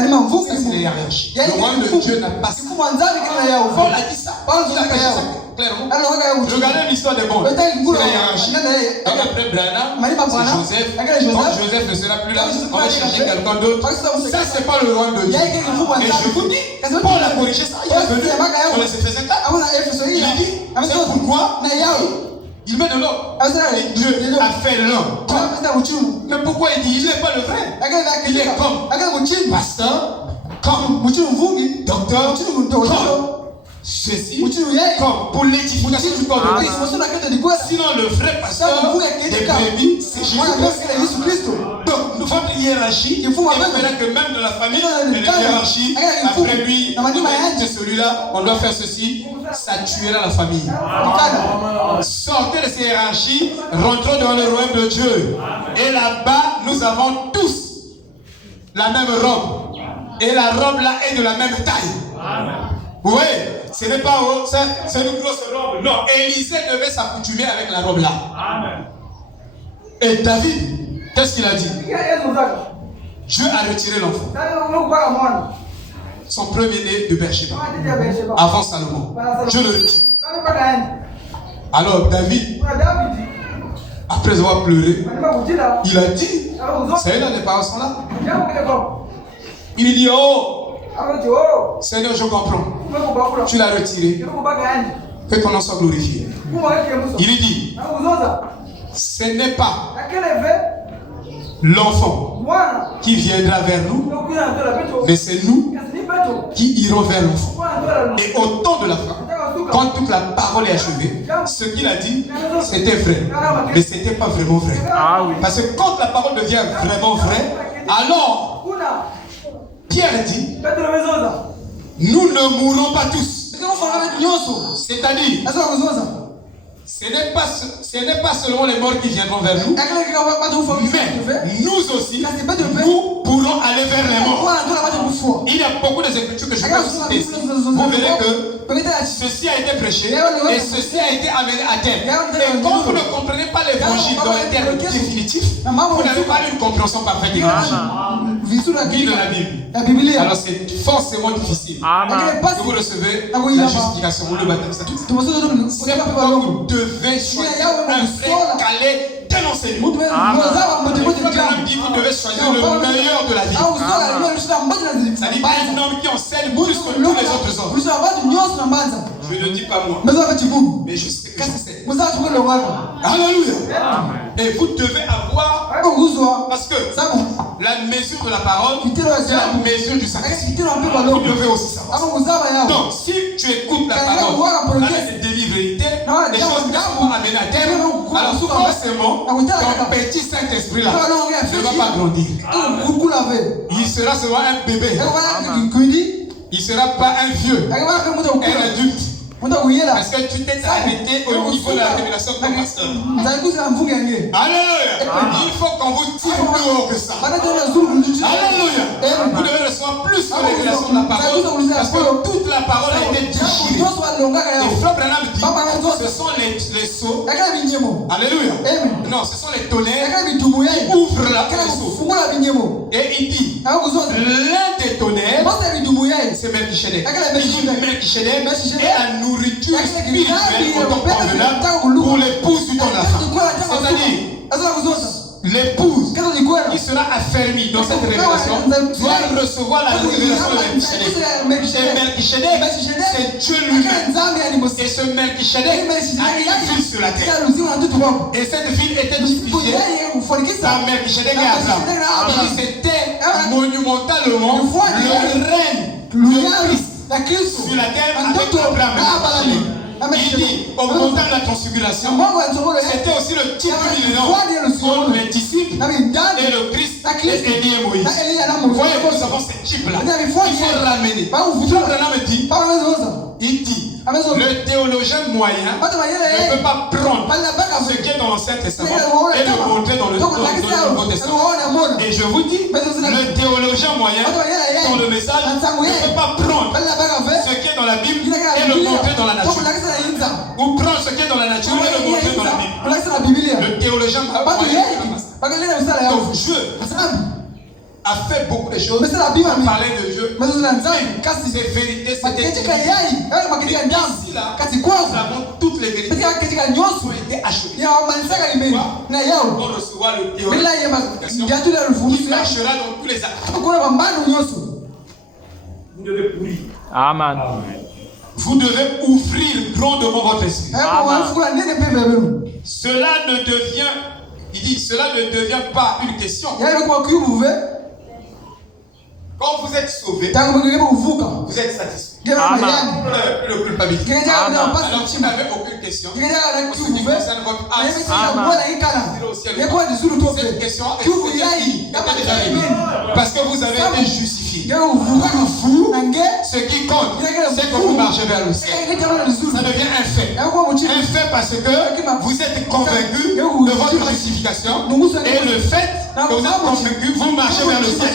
c'est la hiérarchie. Le royaume de Dieu n'a pas ça. Paul a dit ça. Il a caché ça clairement. Regardez l'histoire des bons. C'est la hiérarchie. Donc après Branham, c'est Joseph. Quand Joseph ne sera plus là, on va chercher quelqu'un d'autre. Ça, c'est pas le royaume de Dieu. Et je vous dis, Paul a corrigé ça. Il est venu pour les Éphésiens 4. Il a dit, c'est pourquoi il met de l'or. Dieu a fait l'or. Mais pourquoi il dit il n'est pas le vrai? Il est comme pasteur, comme docteur, comme ceci, comme pour l'édification du corps de Christ. Sinon le vrai pasteur des brebis, c'est Jésus-Christ. Donc votre hiérarchie, il faut que même dans la famille, il y a une hiérarchie. Après lui, c'est celui-là, on doit faire ceci. Ça tuera la famille. Sortez de ces hiérarchies, rentrons dans le royaume de Dieu. Et là-bas, nous avons tous la même robe. Et la robe là est de la même taille. Oui, ce n'est pas haut, c'est une grosse robe. Non, Élisée devait s'accoutumer avec la robe là. Et David, qu'est-ce qu'il a dit? Dieu a retiré l'enfant. Son premier-né de Beersheba, avant Salomon. Je le retire. Alors David, après avoir pleuré, il a dit, c'est là, les paroles sont là. Il dit, oh, Seigneur, je comprends. Tu l'as retiré. Que ton nom soit glorifié. Il dit, ce n'est pas l'enfant qui viendra vers nous, mais c'est nous qui irons vers l'enfant. Et au temps de la fin, quand toute la parole est achevée, ce qu'il a dit, c'était vrai, mais ce n'était pas vraiment vrai. Parce que quand la parole devient vraiment vraie, alors Pierre dit, nous ne mourrons pas tous. C'est-à-dire, ce n'est pas seulement les morts qui viendront vers nous, mais nous aussi, nous pourrons aller vers les morts. Il y a beaucoup d'écritures que je peux vous citer ici. Vous verrez que ceci a été prêché et ceci a été amené à terme. Et quand vous ne comprenez pas l'évangile dans les termes définitifs, vous n'avez pas une compréhension parfaite de la Bible. Alors c'est forcément difficile. Que vous recevez la justification ou le baptême. C'est pourquoi vous devez choisir un vrai calé d'un enseignement. Vous devez choisir le meilleur de la vie. C'est-à-dire un homme qui enseigne plus que tous les autres hommes. Je ne le dis pas moi, mais je sais que je sais. Alléluia. Et vous devez avoir, parce que la mesure de la parole, c'est la mesure du sacrifice. Vous devez aussi savoir. Donc, si tu écoutes la parole avec des délits-vérités, les choses qui seront amenées à terme, alors forcément, ton petit Saint-Esprit là ne va pas grandir. Il sera seulement un bébé. Il ne sera pas un vieux, un adulte. Parce que tu t'es arrêté au niveau de la révélation de ton pasteur. Alléluia. Il faut qu'on vous tire plus haut que ça. Alléluia. Vous devez recevoir plus de révélation de la parole. Parce que toute la parole a été déchirée. Et Frère Branham dit, ce sont les sceaux. Alléluia. Non, ce sont les tonnerres qui ouvrent les sceaux. Et il dit, l'un des tonnerres, c'est Melchisedec. Il dit Melchisedec est la nourriture spirituelle au temps de l'âme pour l'épouse du temps de la femme. C'est-à-dire, l'épouse qui sera affermie dans cette révélation doit recevoir la révélation de Melchisedec. Et Melchisedec, c'est Dieu lui-même. Et ce Melchisedec a une ville sur la terre. Et cette ville était justifiée par Melchisedec et Abraham. C'était monumentalement le règne de Christ sur la terre avec Abraham. Il dit, au moment de la transfiguration, c'était aussi le type de millénaire entre les disciples et le Christ et Élie et Moïse. Vous voyez, nous avons ces types-là. Il faut ramener. Il dit, le théologien moyen ne peut pas prendre ce qui est dans l'Ancien Testament et le montrer dans le Nouveau Testament. Et je vous dis, le théologien moyen dans le message ne peut pas prendre ce qui est dans la Bible et le montrer dans la nature. Ou prendre ce qui est dans la nature et le montrer dans la Bible. Le théologien moyen. Donc Dieu a fait beaucoup de choses pour parler de Dieu. Ces vérités, c'était ici là, nous avons toutes les vérités qui ont été achevées. Pour recevoir le théologien, il marchera dans tous les actes. Vous devez pourrir. Amen. Vous devez ouvrir grandement votre esprit. Cela ne devient, il dit, cela ne devient pas une question. Quand vous êtes sauvé, vous êtes satisfait. Vous n'avez plus de culpabilité. Alors vous n'avez aucune question. En ce qui concerne votre âme, cette question est déjà réglée. Parce que vous avez été justifié. Ce qui compte, c'est que vous marchez vers le ciel. Ça devient un fait. Un fait parce que vous êtes convaincu de votre justification. Et le fait que vous êtes convaincu, vous marchez vers le ciel.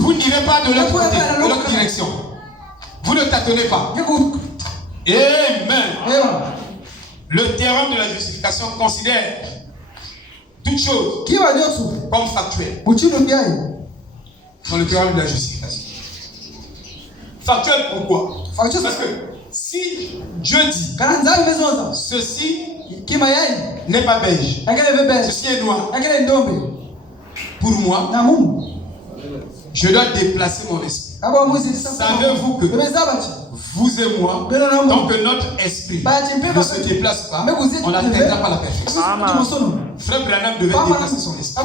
Vous n'irez pas de l'autre côté, de l'autre direction. Vous ne tâtonnez pas. Amen. Le théorème de la justification considère toute chose comme factuelle. Dans le théorème de la justification. Factuel pourquoi? Parce que si Dieu dit ceci n'est pas beige, ceci est noir, pour moi, je dois déplacer mon esprit. Savez-vous que vous et moi, tant que notre esprit ne se déplace pas, on n'atteindra pas la perfection. Frère Branham devait déplacer son esprit.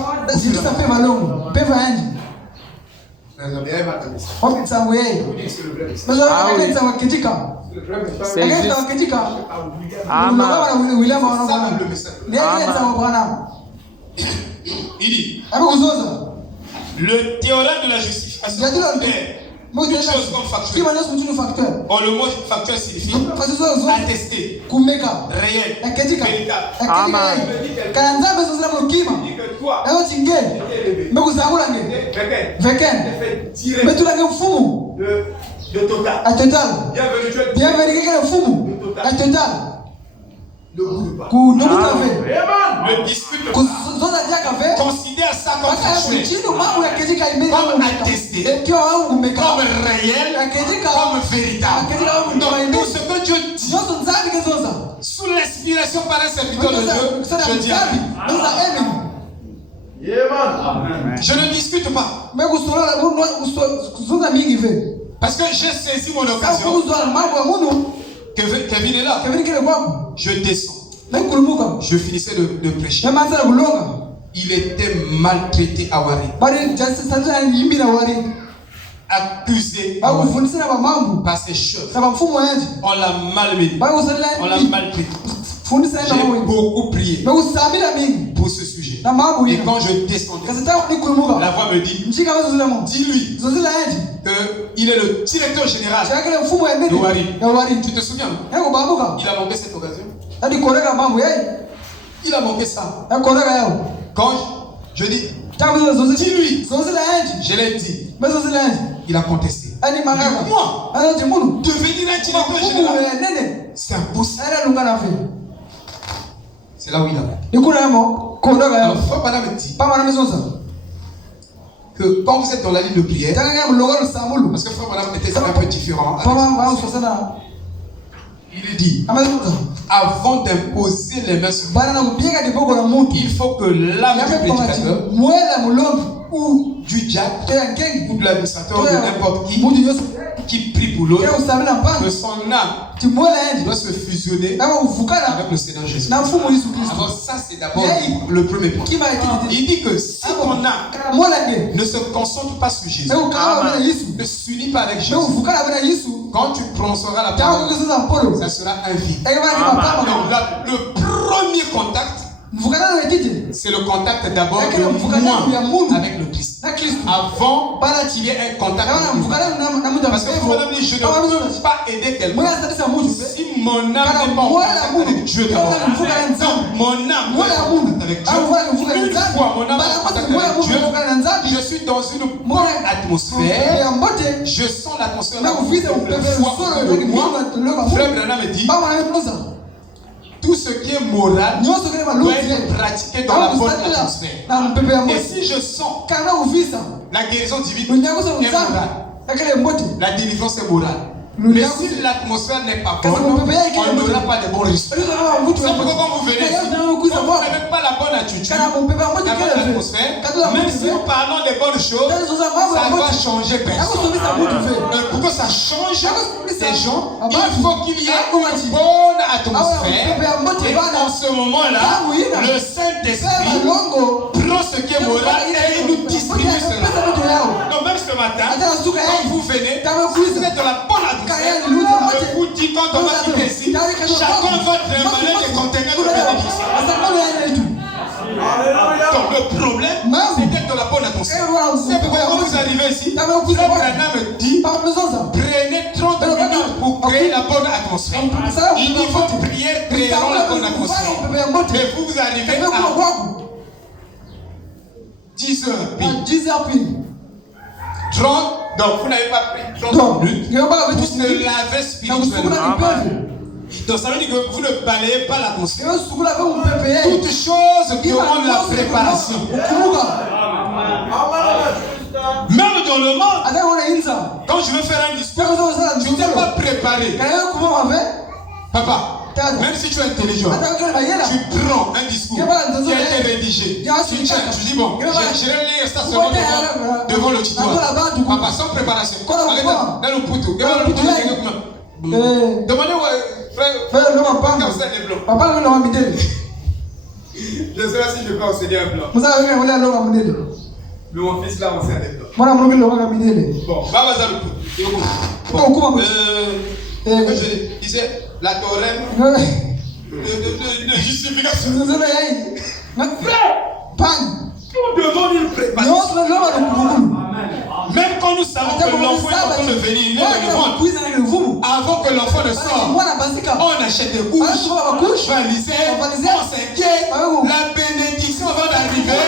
Il dit, le théorème de la justification une chose comme factuel. Or, le mot factuel signifie attester, réel, véritable. De total. Ne discute pas. Considère ça comme factuel, comme attesté, comme réel, comme véritable. Donc tout ce que Dieu dit sous l'inspiration par un serviteur de Dieu, je dis amen. Je ne discute pas. Parce que j'ai saisi mon occasion. Kevin est là. Je descends. Je finissais de prêcher. Il était maltraité à Wari. Accusé par ses choses. On l'a malmené. On l'a maltraité. J'ai beaucoup prié pour ce sujet. Et quand je descendais, la voix me dit, dis-lui qu'il est le directeur général de Wari. Tu te souviens? Il a manqué cette occasion. Il a manqué ça. Quand je dis, dis-lui, je l'ai dit. Il a contesté. Moi, devenir un directeur général, c'est impossible. C'est là où il a manqué. Alors, Frère Branham me dit que quand vous êtes dans la ligne de prière, parce que Frère Branham était un peu différent, il dit, avant d'imposer les mains sur vous, il faut que l'âme du prédicateur ou du diacre ou de l'administrateur ou de n'importe qui prie pour l'autre, que son âme doit se fusionner avec le Seigneur Jésus. Alors ça c'est d'abord le premier point. Il dit que si ton âme ne se concentre pas sur Jésus, ne s'unit pas avec Jésus, quand tu prononceras la parole, ça sera un vide. Donc le premier contact, c'est le contact d'abord de moi avec le Christ. Avant qu'il y ait un contact avec lui. Parce que je ne peux pas aider quelqu'un si mon âme n'est pas en contact avec Dieu d'abord. Donc mon âme est en contact avec Dieu. Une fois mon âme est en contact avec Dieu, je suis dans une bonne atmosphère. Je sens l'atmosphère de moi. Frère Branham me dit, tout ce qui est moral doit être pratiqué dans la bonne atmosphère. Et si je sens la guérison divine est morale, la délivrance est morale. Mais si l'atmosphère n'est pas bonne, on n'aura pas de bons résultats. C'est pourquoi quand vous venez ici, vous n'avez pas la bonne attitude, la bonne atmosphère. Même si nous parlons des bonnes choses, ça va changer personne. Pour que ça change ces gens, il faut qu'il y ait une bonne atmosphère. Et en ce moment-là, le Saint-Esprit prend ce qui est moral et il nous distribue cela. Donc même ce matin, quand vous venez, vous êtes dans la bonne atmosphère. Je vous dis, quand on va quitter ici, chacun va demander des conteneurs de bénédiction. Donc le problème, c'est d'être dans la bonne atmosphère. C'est pourquoi quand vous arrivez ici, Frère Branham me dit, prenez 30 minutes pour créer la bonne atmosphère. Il dit, votre prière créera la bonne atmosphère. Mais vous arrivez à 10 heures pile. 30, donc vous n'avez pas pris 30 minutes pour se laver spirituellement. Donc ça veut dire que vous ne balayez pas l'atmosphère. Toutes choses qui auront la préparation. Même dans le monde, quand je veux faire un discours, tu ne t'es pas préparé. Papa, même si tu es intelligent, tu prends un discours qui a été rédigé, tu tiens, tu dis bon, je vais lire ça seulement devant le tutoir. Papa, sans préparation. Dans le poutou. Demandez au frère, papa, je sais pas si je peux enseigner un blanc. Mais mon fils là, on sait un blanc. Bon, va le poutou. Je disais, la théorème de justification. On demande une préparation. Même quand nous savons que l'enfant est en train de venir, il est dans le ventre. Avant que l'enfant ne sorte, on achète des couches, valisées, on s'inquiète. La bénédiction avant d'arriver,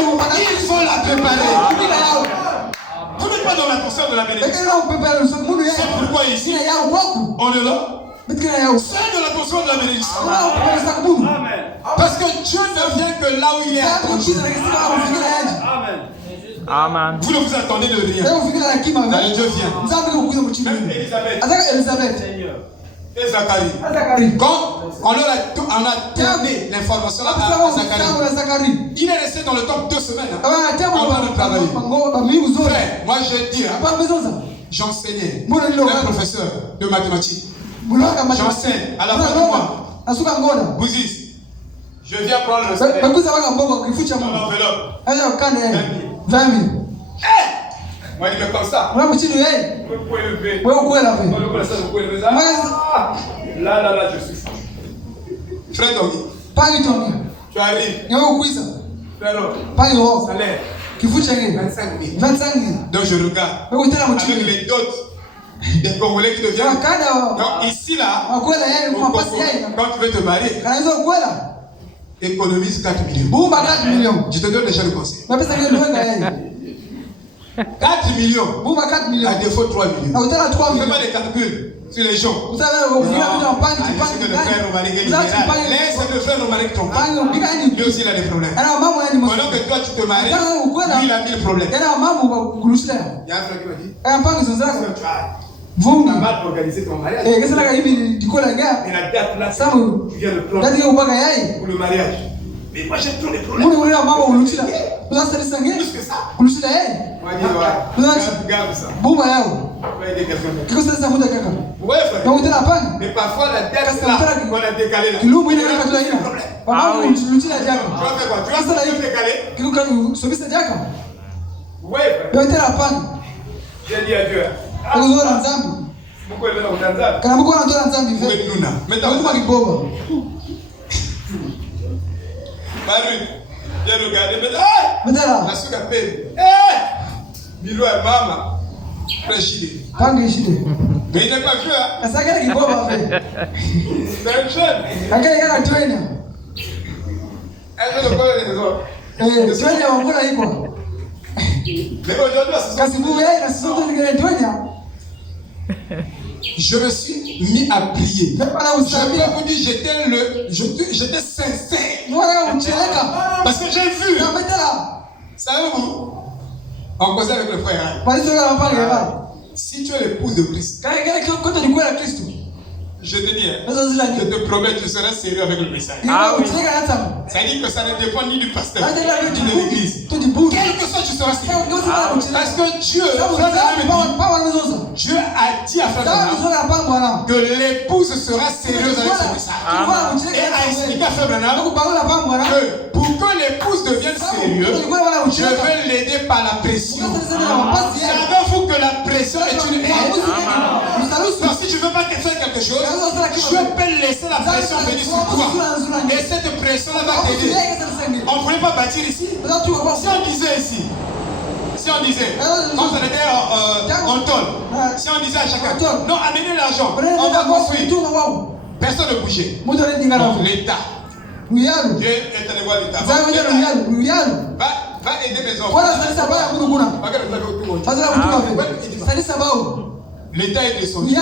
il faut la préparer. Vous n'êtes pas dans l'atmosphère de la bénédiction. C'est pourquoi ici, on est là. C'est de l'atmosphère de la bénédiction. Parce que Dieu ne vient que là où il est attendu. Amen. Vous ne vous attendez de rien. Dieu vient. Même Elisabeth et Zacharie. Quand on a donné l'information à Zacharie, il est resté dans le temple 2 semaines. Avant de travailler. Frère, moi je dis, j'enseignais, un professeur de mathématiques. J'enseigne à la fin du mois. Bouzis, je viens prendre le salaire. Dans l'enveloppe. 20 000. Moi, il est comme ça. Vous pouvez lever. Là, je suis fou. Frère Doggy, tu arrives. Pas salaire. Qui fout 25 000. 25 000. Donc je regarde. Avec les dots des Congolais qui deviennent. Donc ici là, au Congo, quand tu veux te marier, économise 4 millions. 4 millions. Je te donne déjà le conseil. 4 millions. À défaut 3 millions. On fait pas des calculs sur les gens. Vous savez, vous que le frère Romaric est libéral. Laisse le frère Romaric tromper. Lui aussi il a des problèmes. Pendant que toi tu te maries, lui il a 1000 problèmes. Il y a un frère qui m'a dit, Vous tu as mal organisé ton mariage. qu'est-ce que Et la date là, tu viens de prendre pour le mariage. Mais moi j'ai trop de problèmes. Plus que ça. Moi je dis, garde ça. On va aider quelqu'un. Ouais frère. Mais parfois la date là, qu'on a décalé là. Tu vas faire quoi? Tu vas se décaler? Ouais frère. J'ai dit à Dieu. Pourquoi il est dans Tanzanie? Marie, j'ai regardé, mais la souka peine. Milo et maman, préchidé. Mais il n'est pas vieux, hein? C'est un jeune. Elle ne connaît les autres. Mais aujourd'hui, je me suis mis à prier. Je peux vous dire, j'étais sincère. Parce que j'ai vu. Savez-vous, on causait avec le frère. Si tu es l'épouse de Christ, je te dis, je te promets que tu seras sérieux avec le message. Ça dit que ça ne dépend ni du pasteur, ni de l'église. Quel que soit, tu seras sérieux. Parce que Dieu a dit à Frère Branham que l'épouse sera sérieuse avec ce message. Et a expliqué à Frère Branham que pour que l'épouse devienne sérieuse, je vais l'aider par la pression. Savez-vous que la pression est une aide? Donc si tu ne veux pas faire quelque chose, je peux laisser la pression venir sur toi. Et cette pression-là va t'aider. On ne voulait pas bâtir ici. Si on disait ici, quand on était en tôle, si on disait à chacun, non, amenez l'argent, on va construire. Personne ne bougeait. Donc l'État, Dieu est allé voir l'État. Va aider les hommes. L'État est descendu.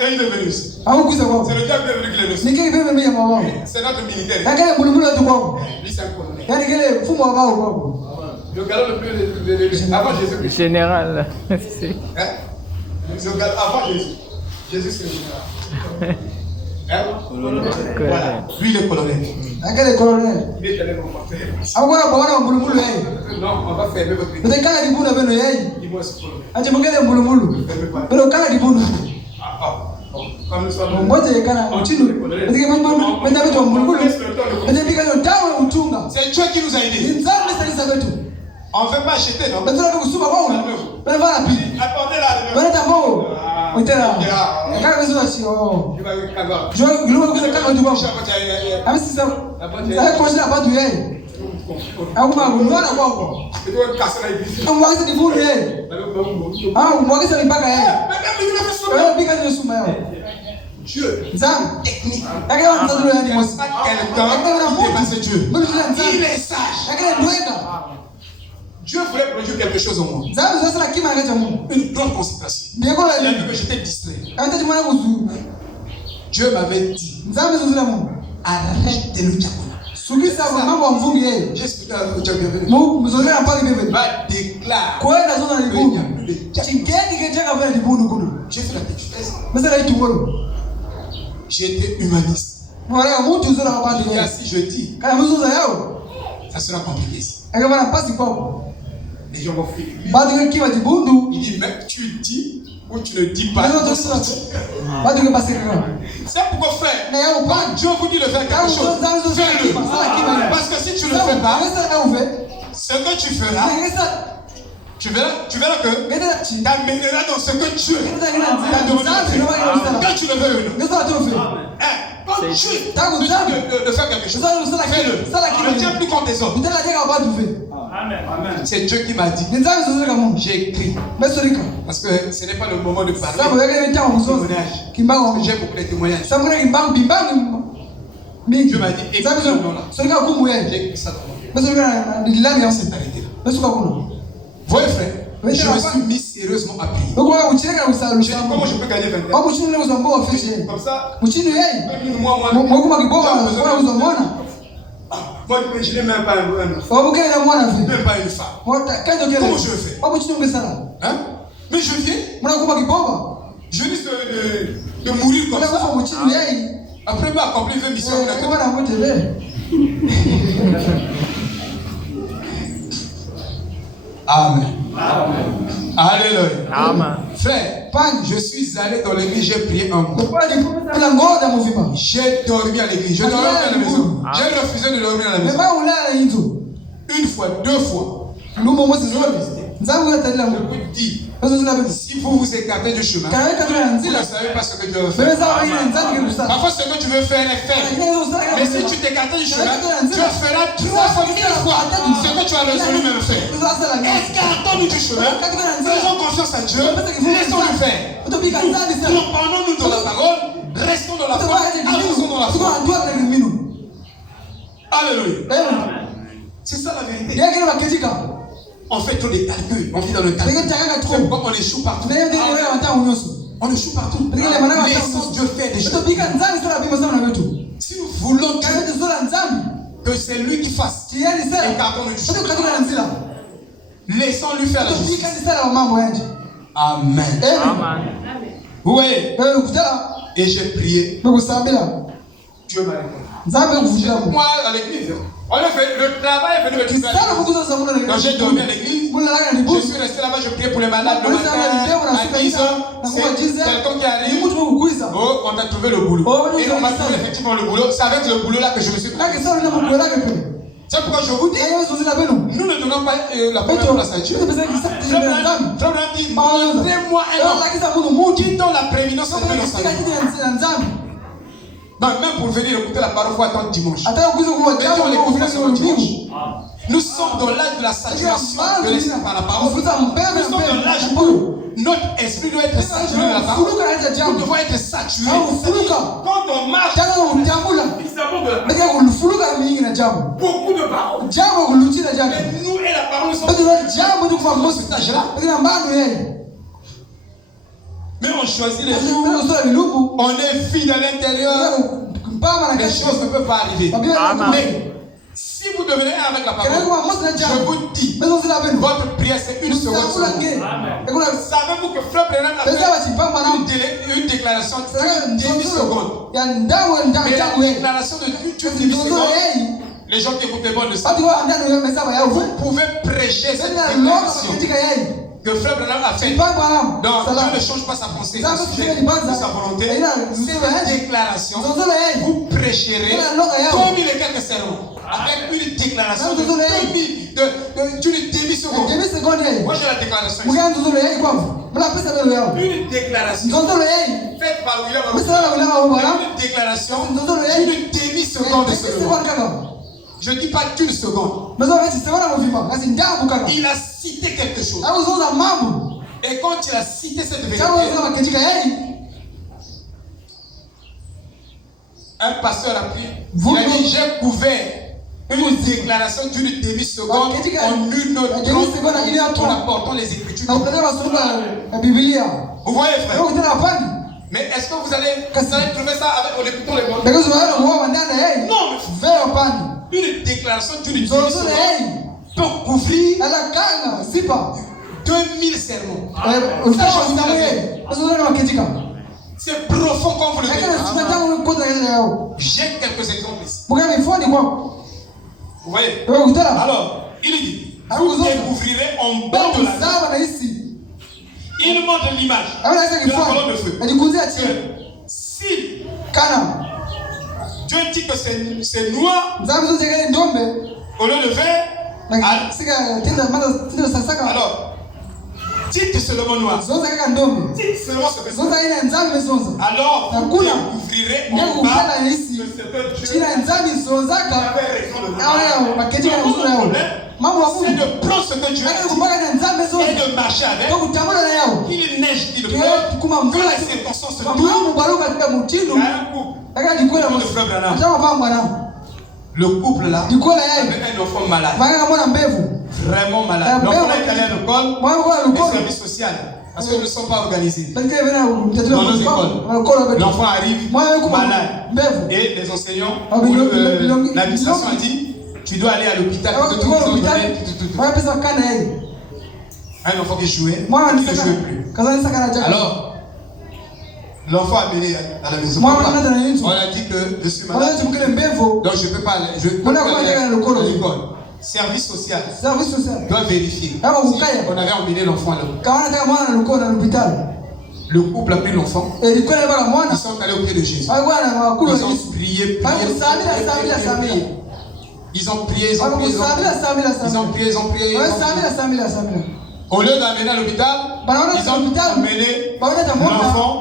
Et il est venu ici. C'est le diable qui est venu qui l'a reçu. C'est notre militaire. Lui, c'est un colonel. Le galop le plus avant Jésus. Général. Avant Jésus. Jésus, c'est le général. Voilà. Lui, il est colonel. Il est allé comporter. Non, on va fermer votre église. Dis-moi ce colonel. Comme nous sommes. C'est Dieu qui nous a aidés. On ne veut pas acheter, non? Attendez Dieu, technique. Il est sage. Dieu voulait produire quelque chose en moi. Une grande concentration. Il a vu que j'étais distrait. Dieu m'avait dit, arrête de le diaconat. J'ai expliqué à Dieu, va déclarer j'ai fait la petite. J'étais humaniste. Il y a si je dis, ça sera compliqué ici. Les gens vont fuir. Il dit, mais tu dis ou tu ne dis pas. C'est pourquoi frère, quand Dieu vous dit de faire quelque chose, fais-le. Parce que si tu ne le fais pas, ce que tu feras, tu verras que t'amèneras dans ce que Dieu t'a demandé de faire. Quand tu le veux ou non. Quand Quand Dieu te dit de faire quelque chose, fais-le. Ne tiens plus compte des autres. C'est Dieu qui m'a dit. J'ai écrit. Parce que ce n'est pas le moment de parler. J'ai beaucoup de témoignages. Dieu m'a dit, écoute ce nom-là. J'ai écrit ça dans mon cœur. C'est arrêté là. Voyez frère, je me suis mis sérieusement à prier. J'ai dit, comment je peux gagner 20 ans? Comme ça, moi, je n'ai même pas un enfant. Même pas une femme. Comment je le fais? Hein? Mais je viens. Je risque de mourir comme ça. Après avoir accompli 20 missions. Amen. Alléluia. Amen. Frère, je suis allé dans l'église, j'ai prié un mois. J'ai dormi à l'église, je dormais à la maison. J'ai refusé de dormir à la maison. Une fois, deux fois. Je vous dis, si vous vous écartez du chemin, vous ne savez pas ce que Dieu veut faire. Parfois, ce que tu veux faire est fait. Mais si tu t'écartes du chemin, Dieu fera 3 fois, 1000 fois ce que tu as résolu même faire. Écartons-nous du chemin, faisons confiance à Dieu, laissons-le faire. Reprenons-nous dans la parole, restons dans la foi, avançons dans la foi. Alléluia. C'est ça la vérité. On fait trop des calculs, on vit dans le calcul. On échoue partout. On échoue partout. Laissons Dieu faire des choses. Si nous voulons que c'est lui qui fasse, écartons-nous du chemin. Laissons-lui faire la justice. Amen. Oui. Et j'ai prié. Dieu m'a répondu. Moi, à l'église, on a fait le travail est venu me tuer. Quand j'ai dormi à l'église, je suis resté là-bas, je priais pour les malades le matin, à 10h. C'est quelqu'un qui arrive. Oh, on t'a trouvé le boulot. Et on m'a trouvé effectivement le boulot. C'est avec le boulot là que je me suis trouvé. C'est pourquoi je vous dis, nous ne donnons pas la première place à Dieu. Frère dit, montrez-moi un homme qui donne la prééminence à Dieu dans sa vie. Donc même pour venir écouter la parole, il faut attendre dimanche. Mettons les conférences sur dimanche. Nous sommes dans l'âge de la saturation de l'esprit par la parole. Nous sommes dans l'âge où notre esprit doit être saturé de la parole. Nous devons être saturés. Quand on marche, nous avons beaucoup de paroles. Mais nous et la parole sommes dans cet âge-là. Mais on choisit les jours. On est vide à l'intérieur. Les choses ne peuvent pas arriver. Mais si vous devenez un avec la parole, je vous dis, votre prière c'est une seconde. Savez-vous que Frère Branham a fait une déclaration d'une demi-seconde. Mais la déclaration d'une demi-seconde, les gens qui écoutent les bonnes de ça, vous pouvez prêcher cette déclaration que Frère Branham a fait. Donc Dieu ne change pas sa pensée au sujet de sa volonté. Cette déclaration, vous prêcherez 2000 et quelques sermons avec une déclaration d'une demi-seconde. Moi j'ai la déclaration ici. Une déclaration faite par William, une déclaration d'une demi-seconde de seconde. Je ne dis pas qu'une seconde. Il a cité quelque chose. Et quand il a cité cette vérité, un pasteur a pris. Il a dit, j'ai couvert une déclaration d'une demi-seconde en une autre en apportant les Écritures. Vous voyez, frère? Mais est-ce que vous allez trouver ça en écoutant les mots? Non, mais une déclaration d'une demi-seconde peut couvrir 2000 sermons. C'est profond comme vous le dites. J'ai quelques exemples ici. Vous voyez? Alors, il dit, vous découvrirez en bas de la vie. Il montre l'image de la colonne de feu. Si Dieu dit que c'est noir au lieu de vert, alors Dites seulement noir. Dites seulement ce que c'est. Alors, vous découvrirez en bas que c'est que Dieu avait raison de le faire. C'est de prendre ce que Dieu a dit et de marcher avec. Qu'il neige, qu'il pleuve, que les circonstances se tournent. Il y a un couple. Le couple là avait un enfant malade. Vraiment malade. L'enfant est allé à l'école, au service social. Parce que nous ne sommes pas organisés. Dans nos écoles, l'enfant arrive malade. Et les enseignants, l'administration a dit tu dois aller à l'hôpital. Un enfant qui jouait, qui ne jouait plus. Alors, l'enfant a mené à la maison. On a dit que je suis malade. Donc je ne peux pas aller. Je peux pas aller à l'école. Service social doit vérifier si on avait emmené l'enfant à l'hôpital. Le couple a pris l'enfant. Ils sont allés au pied de Jésus. Ils ont prié. Ils ont prié. Au lieu d'amener à l'hôpital, ils ont amené l'enfant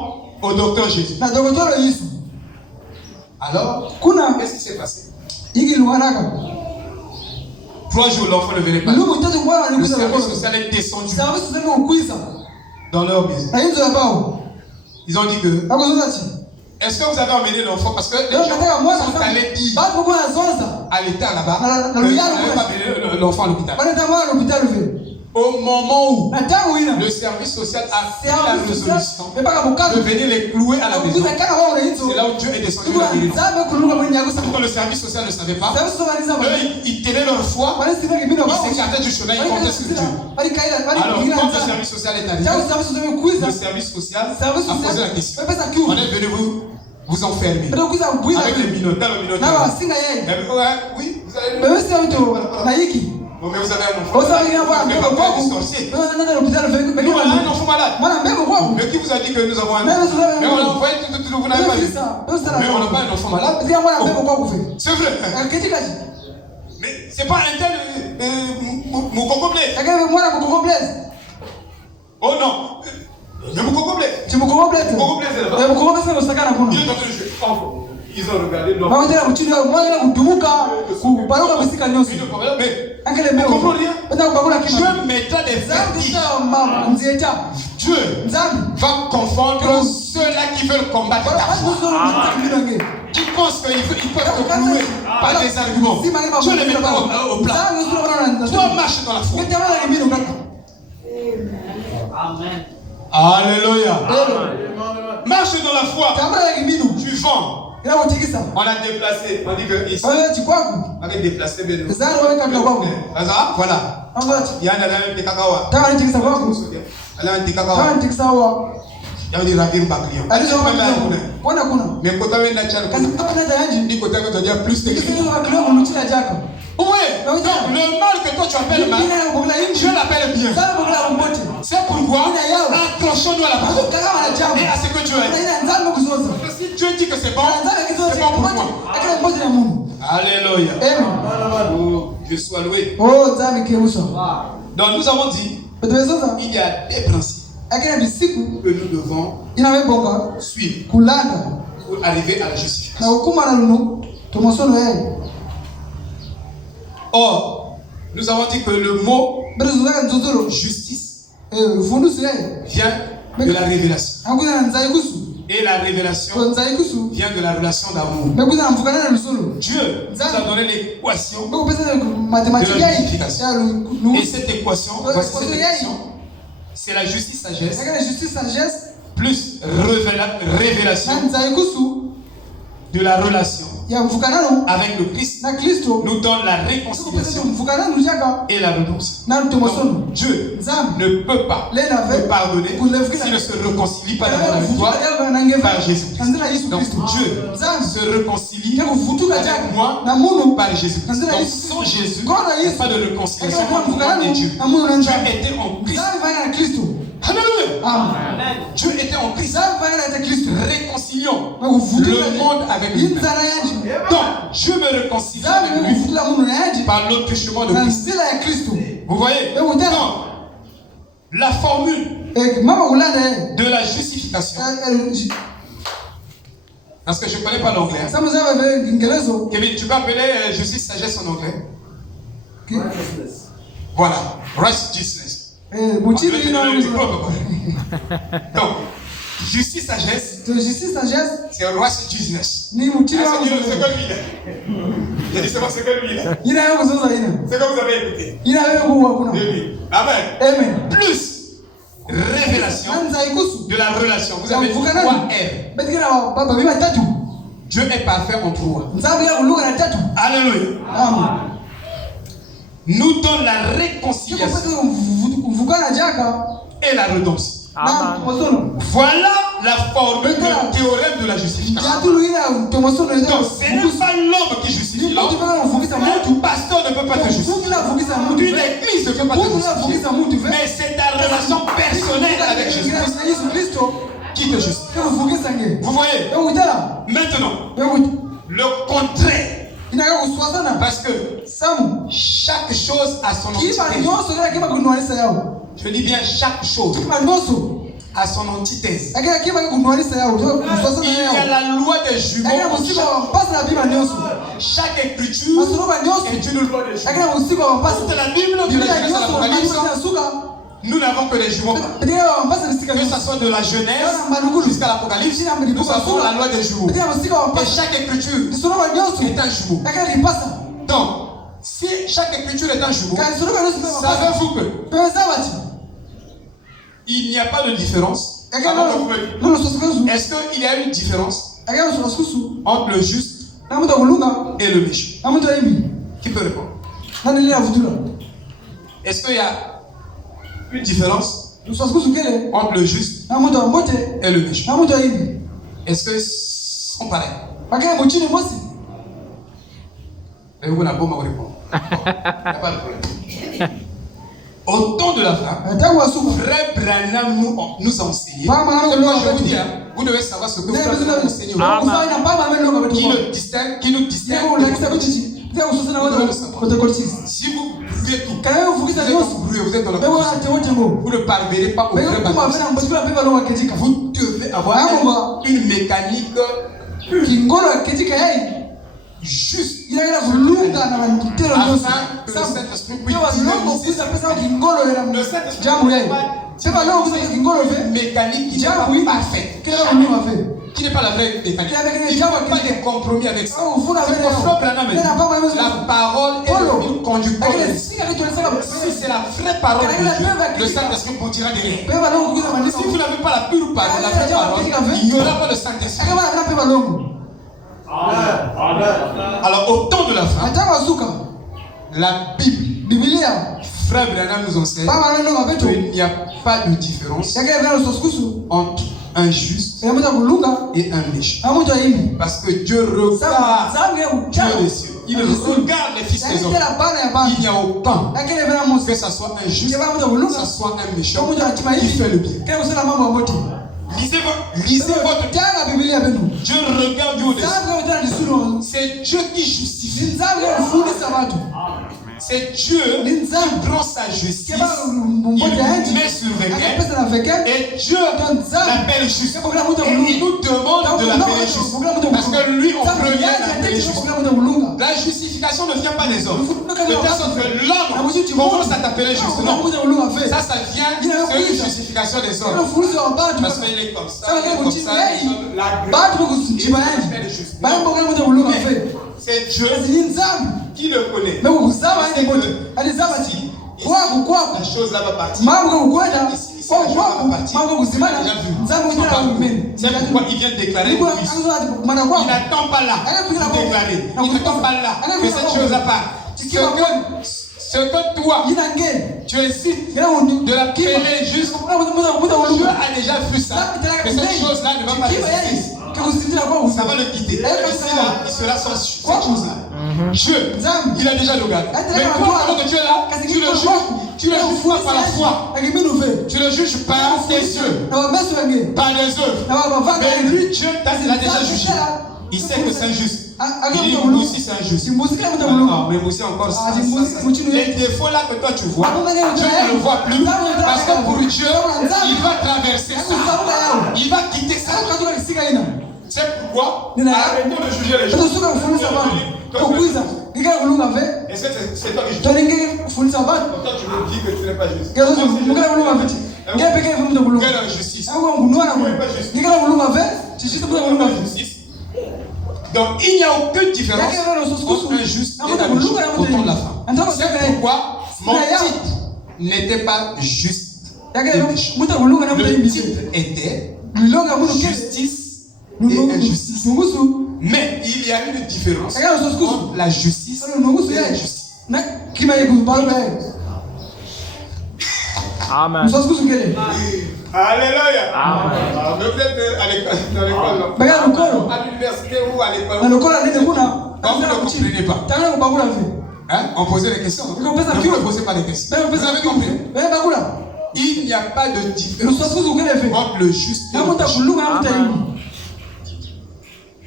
au docteur Jésus. Alors, qu'est-ce qui s'est passé? 3 jours, l'enfant ne venait pas. Le service social est descendu dans leur maison. Ils ont dit que est-ce que vous avez emmené l'enfant? Parce que les gens sont allés dire à l'État là-bas que vous n'avez pas amené l'enfant à l'hôpital. Au moment où le service social a pris la résolution de venir les clouer à la maison, c'est là où Dieu est descendu la vérité. Quand le service social ne savait pas, eux, ils tenaient leur foi, ils s'écartaient du chemin, ils comptaient sur Dieu. Alors, quand le service social est arrivé, le service social a posé la question. On est venu vous enfermer avec les minotaires, oui, vous allez mais vous avez un enfant. Vous avez un sorcier. Nous, on a un enfant malade. Mais qui vous a dit que nous avons un enfant? Mais on a envoyé tout, vous n'avez pas vu. Mais on n'a pas un enfant malade. C'est vrai. Mais c'est pas un tel Moukoko Blaise. Oh non. Mais Moukoko Blaise. Moukoko Blaise est là-bas. Ils ont regardé l'homme. Mais comprends rien. Dieu mettra des verdicts. Dieu va confondre ceux-là qui veulent combattre ta foi. Qui pensent qu'ils peuvent te clouer par des arguments. Dieu ne met pas au plat. Toi, marche dans la foi. Amen. Alléluia. Marche dans la foi. Tu vends. On a déplacé. On dit que ici. On a déplacé. Voilà. Il y a un Tekakawa. Il y a des ravines bacriens. Mais quand on est naturel, on a plus de oui, donc le mal que toi tu appelles mal, Dieu l'appelle bien. C'est pourquoi accrochons-nous à la parole et à ce que Dieu a dit. Parce que si Dieu dit que c'est bon pour moi. Alléluia. Oh, Dieu soit loué. Donc nous avons dit, il y a des principes que nous devons suivre pour arriver à la justification. Or, nous avons dit que le mot justice vient de la révélation. Et la révélation vient de la relation d'amour. Dieu nous a donné l'équation de la justification. Et cette équation, c'est la justice sagesse plus révélation de la relation avec le Christ nous donne la réconciliation et la rédemption. Donc, Dieu ne peut pas te pardonner s'il ne se réconcilie pas d'abord avec toi par Jésus-Christ. Donc Dieu se réconcilie avec moi par Jésus-Christ. Donc sans Jésus, il n'y a pas de réconciliation entre moi et Dieu. Dieu était en Christ. Alléluia. Amen. Dieu était en Christ. Réconcilions le monde avec lui. Donc, Dieu me réconcilie avec lui par l'autre chemin de Christ. Vous voyez? Donc, La formule de la justification. Parce que je ne connais pas l'anglais. Kevin, tu peux appeler justice, sagesse en anglais? Voilà, righteousness. Donc, justice, sagesse. C'est righteousness. C'est que lui. Il a dit c'est que lui. C'est que vous avez écouté. Amen. Plus révélation de la relation. Vous avez 3 R. Dieu est parfait en 3. Alléluia. Nous donne la réconciliation et la rédemption. Voilà la formule du théorème de la justification. Donc ce n'est pas l'homme qui justifie l'homme. Un pasteur ne peut pas te justifier. Une église ne peut pas te justifier. Mais c'est ta relation personnelle avec Jésus-Christ qui te justifie. Vous voyez? Maintenant, le contraire. Parce que chaque chose a son entité. Je dis bien chaque chose a son antithèse. Il y a la loi des jumeaux. Chaque écriture est une loi des jumeaux. Toute la Bible de l'Église à l'Apocalypse, nous n'avons que les jumeaux. Que ce soit de la Genèse jusqu'à l'Apocalypse, nous avons la loi des jumeaux. Et chaque écriture est un jumeau. Donc, si chaque écriture est un jumeau, savez-vous que il n'y a pas de différence? Est-ce qu'il y a une différence entre le juste et le méchant? Qui peut répondre? Est-ce qu'il y a une différence entre le juste et le méchant? Est-ce que sont pareils? Et vous n'avez pas me répondre. Il n'y a pas de problème. Au temps de la femme, Frère Branham nous a enseigné. Moi je vous dis, vous devez savoir ce que Frère Branham a enseigné. Qui nous distingue. Si vous brûlez tout, vous êtes dans la condition. Vous ne parvenez pas au vrai baptême. Vous devez avoir une mécanique juste afin que le Saint-Esprit puisse dynamiser. Le Saint-Esprit une mécanique qui n'est pas parfaite, qui n'est pas la vraie mécanique. Il n'y a pas de compromis avec ça. C'est pour Frère Branham. La parole est le fil conducteur. Si c'est la vraie parole de Dieu, le Saint-Esprit conduira derrière. Si vous n'avez pas la pure parole, la vraie parole, il n'y aura pas de Saint-Esprit. Alors au temps de la fin, la Bible, Frère Branham nous enseigne qu'il n'y a pas de différence entre un juste et un méchant. Parce que Dieu regarde Dieu des cieux. Il regarde les fils des hommes. Il n'y a aucun que ce soit un juste, que ce soit un méchant qui fait le bien. Lisez votre Bible. Dieu regarde du haut des cieux. C'est Dieu qui justifie. C'est Dieu qui prend sa justice, il met sur lequel, et Dieu l'appelle juste. Et il nous demande de l'appeler juste. Parce que lui, on premier l'appelle juste. La justification ne vient pas des hommes. De telle sorte que l'homme commence à t'appeler juste. Non. Ça vient de une justification des hommes. Parce qu'il est comme ça, il est comme ça, il l'appelle juste. C'est Dieu qui le connaît. La chose là va partir. Ici, la chose là va partir. C'est pourquoi il vient de déclarer. Il n'attend pas là de déclarer. Il n'attend pas là que cette chose là part. Ce que toi, tu hésites de l'appeler juste, Dieu a déjà vu ça, que cette chose-là ne va pas exister. Ça va le quitter. Ici, là, il sera sans cette chose-là. Dieu, il a déjà le gars. Mais toi, alors que tu es là, tu le juges pas par la foi. Tu le juges par tes yeux, par les œuvres. Mais lui, Dieu l'a déjà jugé. Il sait que c'est injuste. Il dit Moussi c'est injuste. Non, mais Moussi encore ça. Les défauts là que toi tu vois, Dieu ne le voit plus. Parce que pour Dieu, il va traverser ça. Il va quitter ça. C'est pourquoi arrêtons de juger les gens. Est-ce que c'est toi qui juges? Toi tu me dis que tu n'es pas juste. Quelle injustice? Donc il n'y a aucune différence entre un juste et un méchant au temps de la fin. C'est pourquoi mon titre n'était pas juste et méchant. Le titre était justice et injustice. Mais il y a une différence entre la justice et l'injustice. Amen. Alléluia. Mais vous êtes à l'école, à l'université ou à l'école. Quand vous ne comprenez pas, hein? On posait des questions. Ne vous posez pas des questions. Vous avez compris? Il n'y a pas de différence entre le juste et le méchant.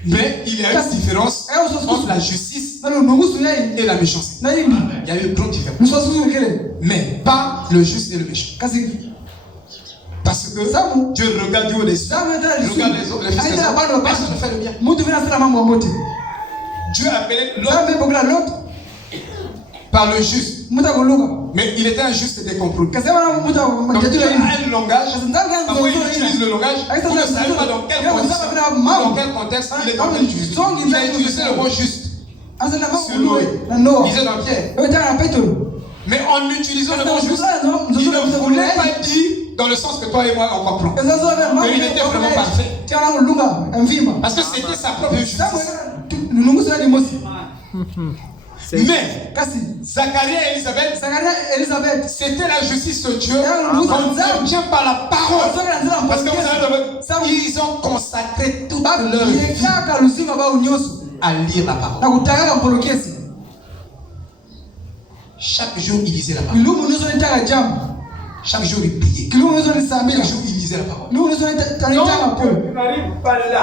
Mais il y a une différence entre la justice et la méchanceté. Il y a une grande différence. Mais pas le juste et le méchant. Parce que Dieu regarde du haut des cieux. Regarde les fils des hommes. Personne ne fait le bien. Dieu a appelé l'autre par le juste. Mais il était injuste et décompromis. Donc Dieu a un langage. Parfois il utilise le langage. Vous ne savez pas dans quel contexte il est en train d'utiliser. Il a utilisé le mot juste sur Noé. Il disait dans Pierre. Mais en utilisant le mot juste, il ne voulait pas dire dans le sens que toi et moi on comprend. Qu'il était vraiment parfait. Parce que c'était sa propre justice. Mais Zacharie et Élisabeth, c'était la justice de Dieu qu'on obtient par la parole. Parce que vous savez, ils ont consacré toute leur vie à lire la parole. Chaque jour, ils lisaient la parole. Chaque jour, ils priaient. Chaque jour, ils lisaient la parole. Donc, tu n'arrives pas là.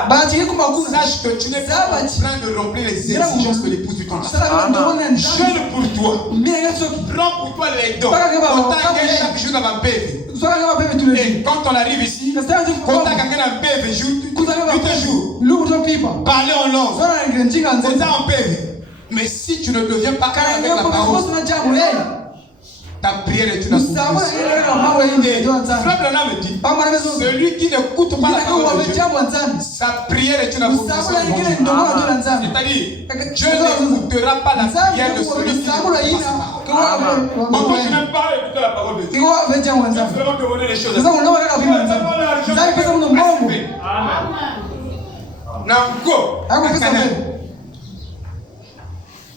Sache que tu n'es pas en train de remplir les exigences que l'épouse du temps a. Jeûne pour toi. Prends pour toi les dons. Contacte chaque jour dans ma PV. Et quand on arrive ici, contacte quelqu'un dans PV. Parlez en langue. C'est ça en PV. Mais si tu ne deviens pas avec la parole, ta prière est une accomplissement. Frère Branham me dit, celui qui n'écoute pas la parole de Dieu, sa prière est une accomplissement. C'est-à-dire, Dieu n'écoutera pas la prière de celui qui n'écoute pas sa parole. Pourquoi tu n'aimes pas écouter la parole de Dieu? Tu vas vraiment demander les choses.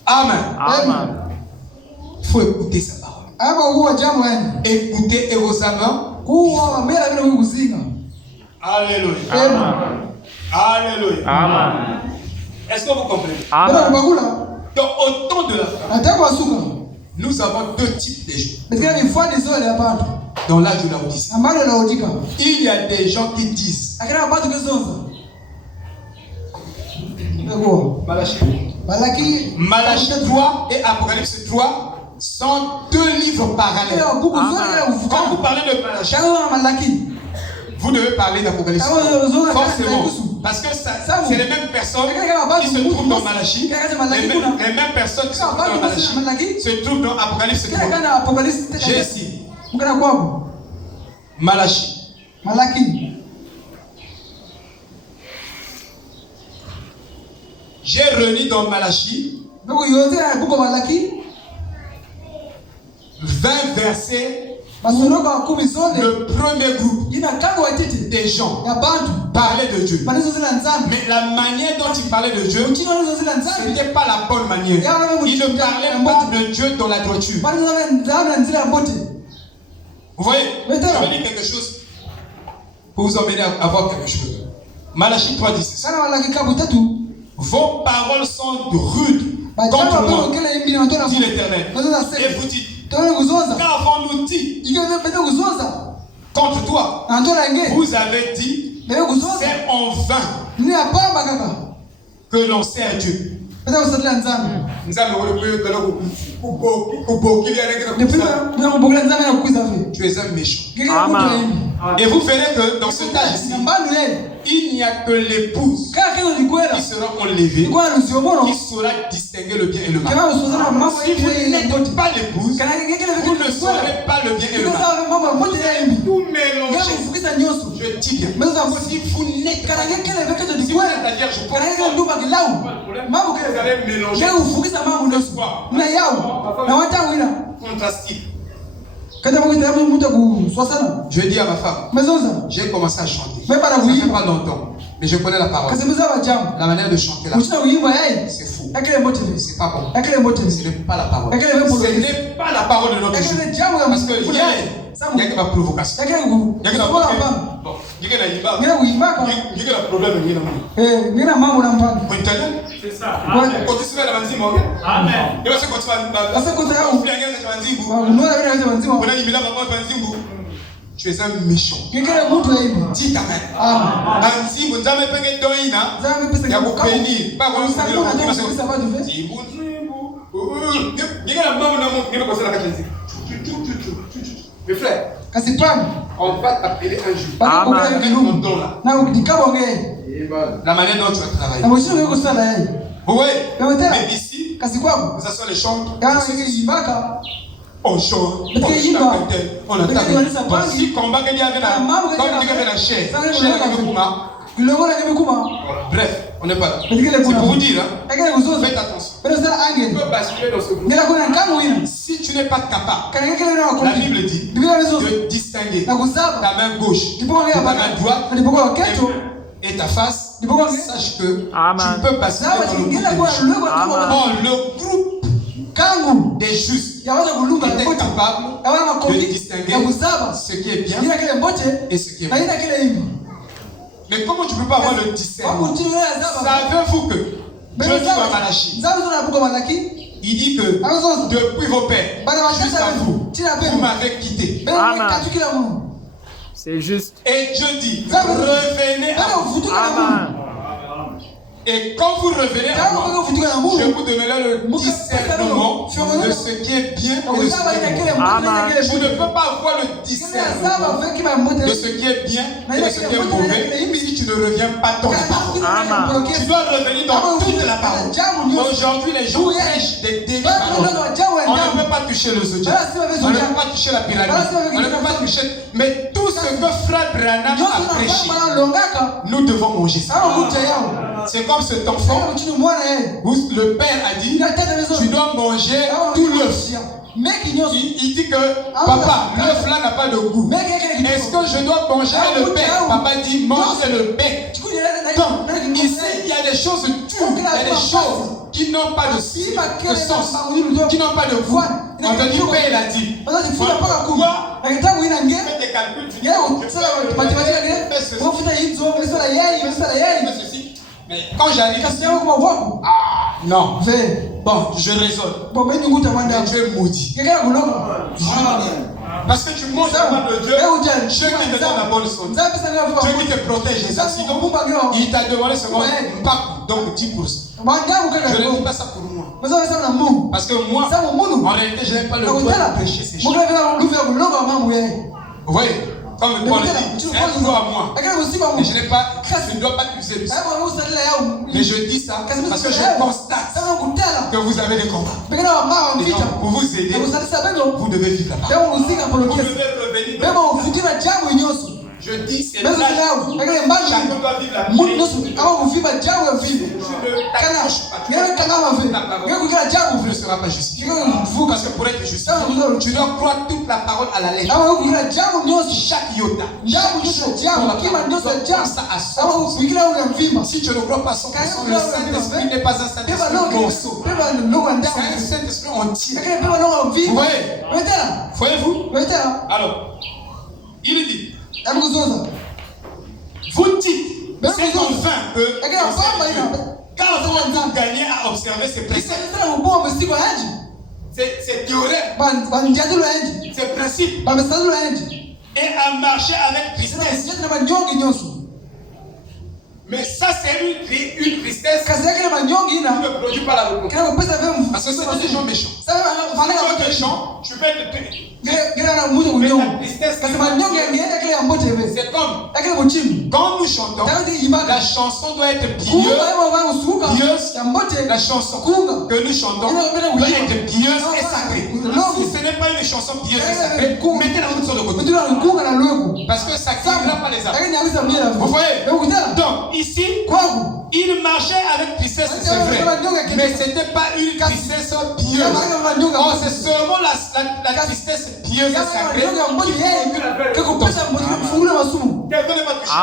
Amen. Il faut écouter sa parole. Écoutez et vos amants. Alléluia. Alléluia. Amen. Est-ce que vous comprenez? Amen. Donc au temps de la fin, nous avons deux types de gens. Dans l'âge de Laodicée, il y a des gens qui disent Malachie 3 et Apocalypse 3 sont deux livres parallèles. Quand vous parlez de Malachie, vous devez parler d'Apocalypse. Forcément. Parce que c'est les mêmes personnes qui se trouvent dans Malachie. Les mêmes personnes qui se trouvent dans Malachie se trouvent dans Apocalypse 3. J'ai ici Malachie. J'ai réuni dans Malachie 20 versets. Le premier groupe des gens parlaient de Dieu. Mais la manière dont ils parlaient de Dieu, ce n'était pas la bonne manière. Ils ne parlaient pas de Dieu dans la droiture. Vous voyez, je vais dire quelque chose pour vous emmener à voir quelque chose. Malachie 3:10. Vos paroles sont rudes contre moi, dit l'Éternel. Et vous dites, qu'avons-nous dit contre toi? Vous avez dit, c'est en vain que l'on sert Dieu. Tu es un méchant. Amen. Et vous verrez que dans ce cas ici, il n'y a que l'épouse qui sera enlevée, qui saura distinguer le bien et le mal. Si vous n'êtes pas l'épouse, vous ne saurez pas le bien et le mal. Tout mélanger. Je dis bien. Si vous n'êtes pas, si vous êtes la Vierge, vous allez mélanger. Fantastique. Je dis à ma femme, j'ai commencé à chanter. Ça fait pas longtemps, mais je connais la parole. La manière de chanter là, c'est fou. C'est pas bon. Ce n'est pas la parole. Ce n'est pas la parole de notre Dieu. Parce que hier, il y a que ma provocation. Il y a que la provocation. Il y a que la problème. C'est ça. Amen. Tu es un méchant. Dis amen. Mes frères, on va t'appeler un jour. La manière dont tu vas travailler. Oui, mais ici, que ce soit les chants, on chante, on attaque. Si combat qu'il y avait la chair, bref, on n'est pas là. C'est pour vous dire, faites attention. Tu peux basculer dans ce groupe. Si tu n'es pas capable, la Bible dit de distinguer ta main gauche de ta main droite et ta face, sache que tu peux basculer dans le groupe des justes qui étaient capables de distinguer ce qui est bien et ce qui est mal. Mais comment tu ne peux pas avoir le discernement? Savez-vous que Dieu dit à Malachie, il dit que depuis vos pères jusqu'à vous, vous m'avez quitté. Amen. C'est juste. Et Dieu dit, revenez à vous. Amen. Et quand vous revenez à moi, je vous donnerai le discernement de ce qui est bien et de ce qui est mauvais. Tu ne peux pas avoir le discernement de ce qui est bien et de ce qui est mauvais si tu ne reviens pas dans la parole. Tu dois revenir dans toute la parole. Aujourd'hui, les gens prêchent des demi-paroles. On ne peut pas toucher le zodiaque. On ne peut pas toucher la pyramide. On ne peut pas toucher. Mais tout ce que Frère Branham a prêché, nous devons manger ça. C'est comme cet enfant où le père a dit, tu dois manger tout l'œuf. Il dit que papa, l'œuf là n'a pas de goût. Est-ce que je dois manger le bec? Papa dit, mange le bec. Donc, ici, il y a des choses dures, il y a des choses qui n'ont pas de sens, qui n'ont pas de goût. On te dit, père, il a dit. Pourquoi? Fais des calculs, tu dis, ceci. Mais quand j'arrive ici, non. Bon, je raisonne. Mais Dieu est maudit. Parce que tu montres la main de Dieu, Dieu qui te donne la bonne sonde, Dieu qui te protège les accidents. Il t'a demandé seulement donc 10%. Je ne dis pas ça pour moi. Parce que moi, en réalité, je n'ai pas le droit de prêcher ces choses. Vous voyez? Comme Paul dit, c'est un droit à moi. Mais je ne dois pas user de ça. Mais je dis ça parce que je constate que vous avez des combats. Et donc, pour vous aider, vous devez vivre la parole. Vous devez revenir. Je dis, c'est là. Chacun doit vivre la parole. Tu ne seras pas justifié. Parce que pour être justifié, tu dois croire toute la parole à la lettre. Chaque iota. Si tu ne crois pas 100%, le Saint-Esprit n'est pas un Saint-Esprit morceau. C'est un Saint-Esprit entier. Vous voyez? Voyez-vous? Alors, il dit, vous dites, c'est enfin que quand vous gagnez à observer ces préceptes, ces théorèmes, ces principes, et à marcher avec tristesse. Mais ça, c'est une tristesse ne produis pas la repentance. Parce que c'est des gens méchants. Si tu es méchant, tu peux être c'est comme quand nous chantons, la chanson doit être pieuse. La chanson que nous chantons doit être pieuse et sacrée. Si ce n'est pas une chanson pieuse et sacrée, mettez-la sur le côté. Parce que ça ne quittera pas les âmes. Vous voyez? Donc ici, il marchait avec tristesse, c'est vrai. Mais ce n'était pas une tristesse pieuse. Oh, c'est seulement la tristesse pieuse et sacrée qui fait que quelqu'un n'est pas touché.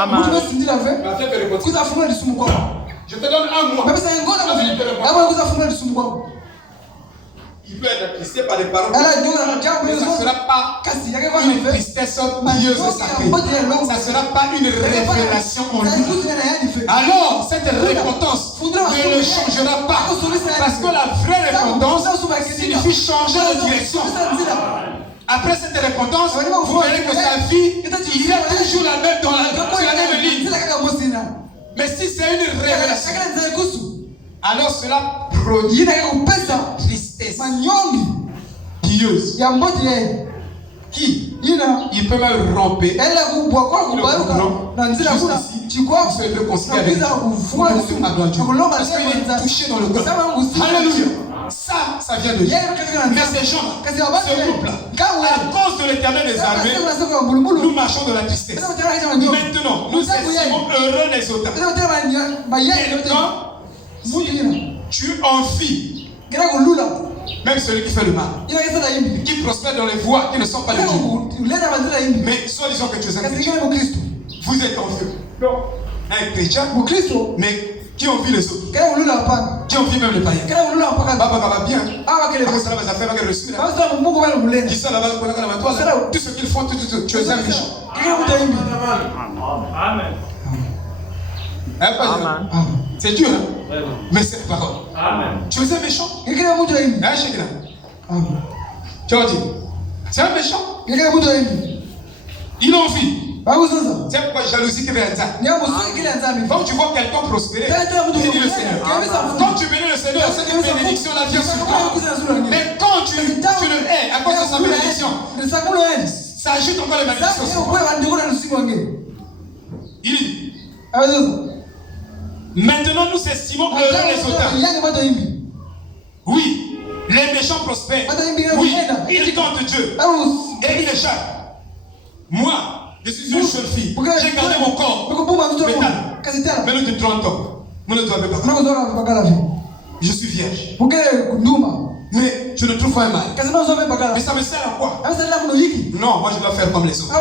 Je te donne un mois. Il peut être attristé par des paroles, mais ça ne sera pas une tristesse pieuse et sacrée. Ça ne sera pas une révélation en lui. Alors, cette repentance ne le changera pas. Parce que la vraie repentance signifie changer de direction. Après cette repentance, vous verrez que sa vie, il est toujours la même sur la même ligne. Mais si c'est une révélation, alors cela produit tristesse pieuse. Qui il peut même ramper. Il se réconcilie avec Dieu. Parce qu'il est touché dans le cœur. Alléluia. Ça vient de Dieu. Mais ces gens, ce groupe-là, à cause de l'Éternel des armées, nous marchons de la tristesse. Maintenant, nous estimons heureux les autres. Et quand tu envies même celui qui fait le mal, qui prospère dans les voies qui ne sont pas de Dieu, mais soit disons que tu es un chrétien, vous êtes envieux. Un chrétien, mais qui envie les autres, qui envie même les païens. Baba va bien. Qui sont là-bas, tout ce qu'ils font, tu es un méchant. Amen. C'est dur, hein? Mais c'est la parole. Tu es un méchant. Tu as dit, c'est un méchant. Il envie. C'est pourquoi jalousie qui vient ça. Quand tu vois quelqu'un prospérer, bénis le Seigneur. Quand tu bénis le Seigneur, c'est une bénédiction, la vient sur toi. Mais quand tu le hais à cause de sa bénédiction, ça ajoute encore les malédictions sur toi. Il dit, maintenant nous estimons heureux les auteurs. Oui, les méchants prospèrent. Oui, ils tentent Dieu. Et ils échappent. Moi, je suis une jeune fille. J'ai gardé mon corps. Mais nous de 30 ans. Je suis vierge. Mais je ne trouve pas un mari. Mais ça me sert à quoi? Non, moi je dois faire comme les autres.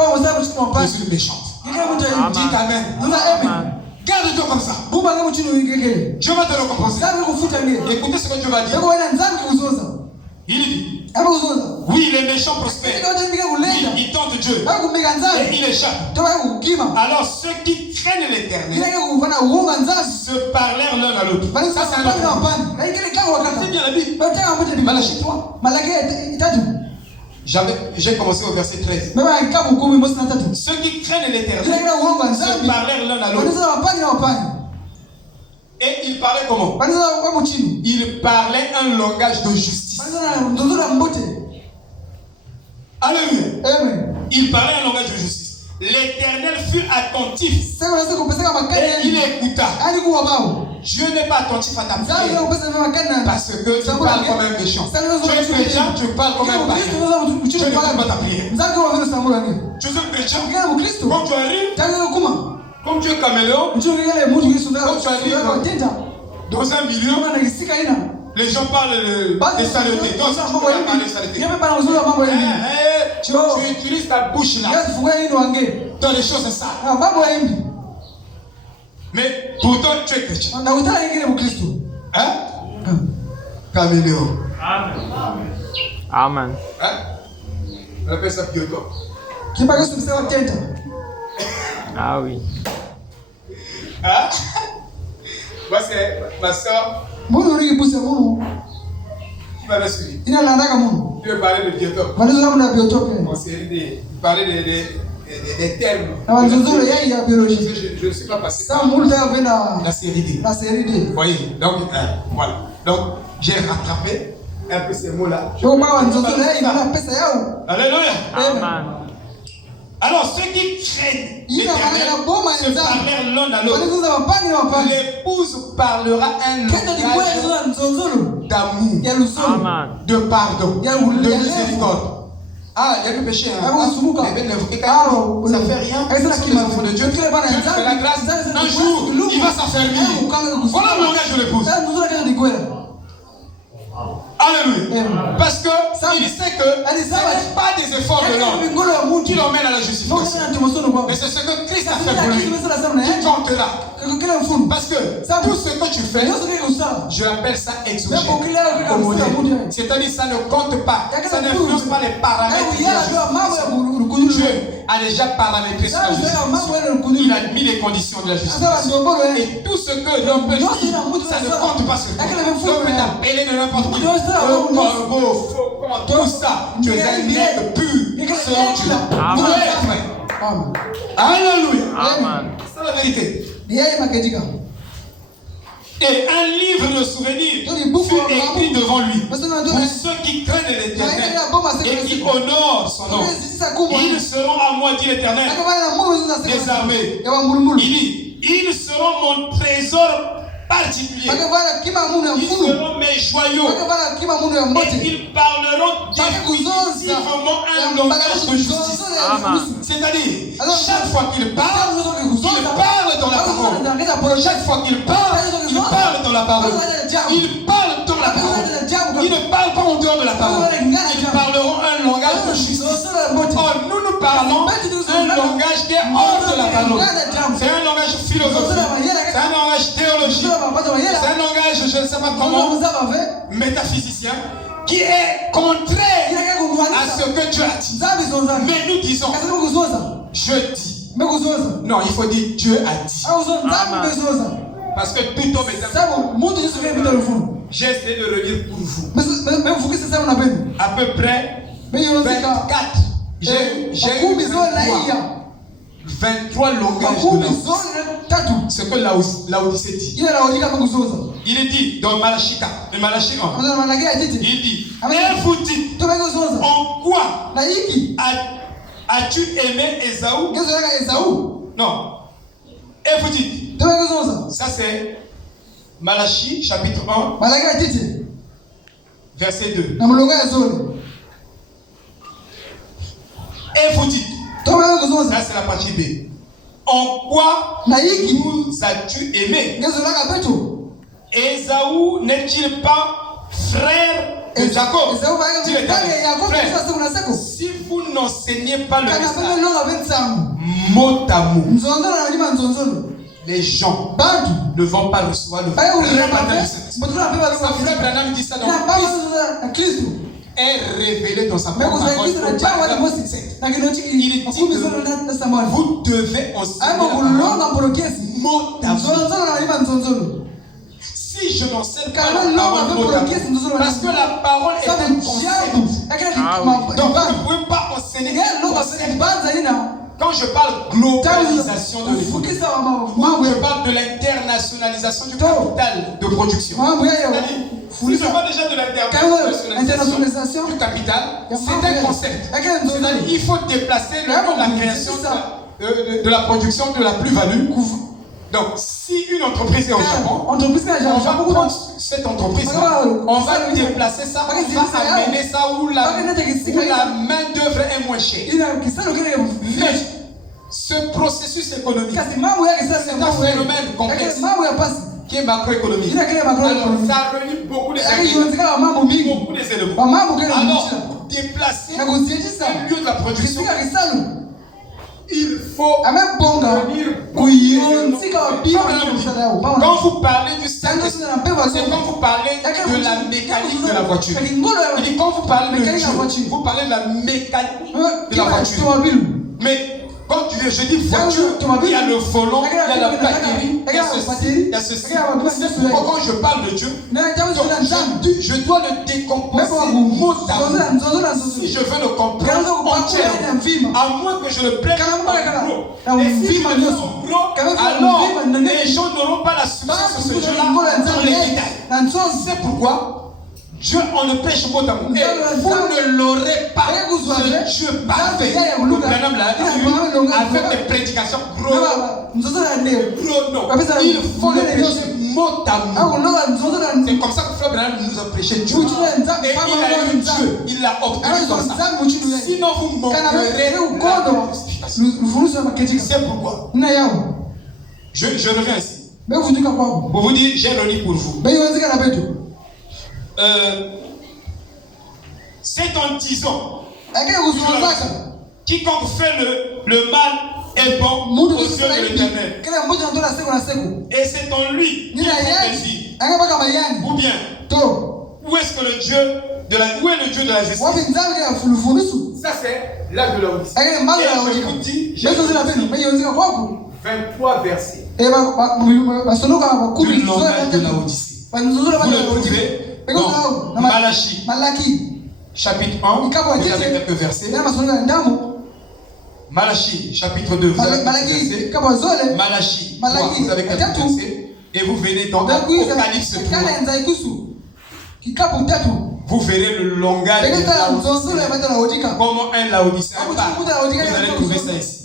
Je suis méchante. Dites Amen. Garde-toi comme ça. Je vais te récompenser. Écoutez ce que Dieu va dire. Il dit, oui, les méchants prospèrent. Oui, ils tentent Dieu. Et ils échappent. Alors ceux qui craignent l'Éternel se parlèrent l'un à l'autre. Ça, c'est un autre. C'est bien la Bible. Malachie 3. J'ai commencé au verset 13. Ceux qui craignent l'Éternel se parlèrent l'un à l'autre. Et ils parlaient comment? Ils parlaient un langage de justice. Alléluia. Ils parlaient un langage de justice. L'Éternel fut attentif et il écouta. Dieu n'est pas attentif à ta prière parce que tu parles comme un méchant. Tu es chrétien, tu parles comme un païen. Dieu ne écoute pas ta prière. Tu es un chrétien, quand tu arrives, comme tu es caméléon, quand tu arrives dans un milieu, les gens parlent de saleté. Donc, tu ne peux pas parler de saleté. Tu utilises ta bouche là dans les choses sales. Mais pourtant, tu es chrétien. Hein? Caméléon. Amen. Hein? On appelle ça biotope. Ah oui. Hein? Moi, c'est ma soeur qui m'avait suivi. Il veut parler de biotope. On s'est dit, il parlait de des termes. Je ne suis pas passé par la série D. Vous voyez, donc voilà. Donc j'ai rattrapé un peu ces mots-là. Alléluia. Amen. Alors ceux qui craignent l'Éternel se parlèrent l'un à l'autre. L'épouse parlera un langage d'amour, de pardon, de miséricorde. Ah, il y a le péché. Ça fait rien. C'est les enfants de Dieu. Dieu fait la grâce. Un jour, il va s'affermir. Voilà le langage de l'épouse. Alléluia. Parce que il sait que ce n'est pas des efforts de l'homme qui l'emmène à la justification. Mais c'est ce que Christ a fait pour lui qui comptera. Parce que tout ce que tu fais, je appelle ça exogène au modèle. C'est-à-dire ça ne compte pas. Ça n'influence pas les paramètres de la justification. Dieu a déjà paramétré sur la justification. Il a mis les conditions de la justification. Et tout ce que l'homme peut dire, ça ne compte pas sur toi. L'homme peut t'appeler de n'importe qui. Tout ça, tu es un être pur selon Dieu. Alléluia. C'est la vérité. Et un livre de souvenirs fut écrit devant lui pour ceux qui craignent l'Éternel et qui honorent son nom. Ils seront à moi, dit l'Éternel des armées. Il dit, ils seront mon trésor particulier. Ils seront mes joyaux. Et ils parleront définitivement un langage de justice. C'est-à-dire, chaque fois qu'ils parlent dans la parole. Chaque fois qu'ils parlent dans la parole. Ils parlent dans la parole. Ils ne parlent pas en dehors de la parole. Ils parleront un langage de justice. Or, nous parlons un langage qui est hors de la parole. C'est un langage philosophique. C'est un langage théologique. C'est un langage, je ne sais pas comment, métaphysicien, qui est contraire à ce que Dieu a dit. Mais nous disons, je dis. Non, il faut dire Dieu a dit. Parce que tout homme est un. J'ai essayé de le lire pour vous. À peu près 24. J'ai 23 langages de la. Ce que Laodicée dit. Il est dit dans Malachie 4, Malachie 1. Il dit, et vous dites, en quoi as-tu aimé Ésaü? Non. Et vous dites, ça c'est Malachie chapitre 1, verset 2. Et vous dites, ça c'est la partie B. En quoi nous as-tu aimé? Ésaü n'est-il pas frère de Jacob? Frère, si vous n'enseignez pas le message mot à mot, les gens ne vont pas recevoir le vrai baptême du Saint-Esprit. Sa frère Branham dit ça dans Christ est révélé dans sa propre parole. Il dit que vous devez enseigner mot à mot. Si je n'enseigne pas la parole mot à mot, parce que la parole est un concept. Donc vous ne pouvez pas enseigner un concept. Quand je parle globalisation de l'économie, je parle de l'internationalisation du capital de production. Si je parle déjà de l'internationalisation du capital, c'est un concept. Il faut déplacer le nom de la création de la production de la plus-value. Donc, si une entreprise est au Japon, on va prendre cette entreprise, on va déplacer ça, on va amener ça où la main-d'œuvre est moins chère. Mais ce processus économique, c'est un phénomène complexe qui est macroéconomique. Alors, ça réunit beaucoup des éléments. Alors, déplacer un lieu de la production, il faut venir bouillir. Quand vous parlez du Saint-Esprit, c'est quand vous parlez de la mécanique de la voiture. Il dit quand vous parlez de Dieu, vous parlez de la mécanique de la voiture. Mais Quand je dis voiture, il y a le volant, il y a la batterie, il y a ceci, il y a ceci. C'est pourquoi quand je parle de Dieu, je dois le décomposer mot à mot. Si je veux le comprendre entièrement, à moins que je le prenne en gros. Et si je le mets en gros, alors les gens n'auront pas la substance de ce Dieu-là dans les détails. C'est pourquoi Dieu, on le prêche mot à mot. Et vous ne l'aurez pas, ce Dieu parfait. Le Branham l'a dit avec des prédications gros. Non. Il faut le prêcher mot à mot. C'est comme ça que Frère Branham nous a prêché Dieu. Et il a eu Dieu. Il l'a obtenu comme ça. Sinon, vous manquerez c'est pourquoi. Je reviens ici. Pour vous dire, j'ai relis pour vous. C'est en disant quiconque fait le mal est bon aux yeux de l'Éternel. Et c'est en lui qu'il est plaisir. Ou bien, où est-ce que le Dieu de la où est le Dieu de la justice? Ça c'est l'âge de la justice. Et je vous dis, j'ai 23 versets du langage de la Odyssée. Vous le trouvez dans Malachie, chapitre 1, vous avez quelques versets. Malachie, chapitre 2, vous avez quelques versets. Malachie 3, vous avez quelques versets. Et vous venez dans Apocalypse 3. Vous verrez le langage de Laodicée. Comment un Laodicéen parle. Vous allez trouver ça ici.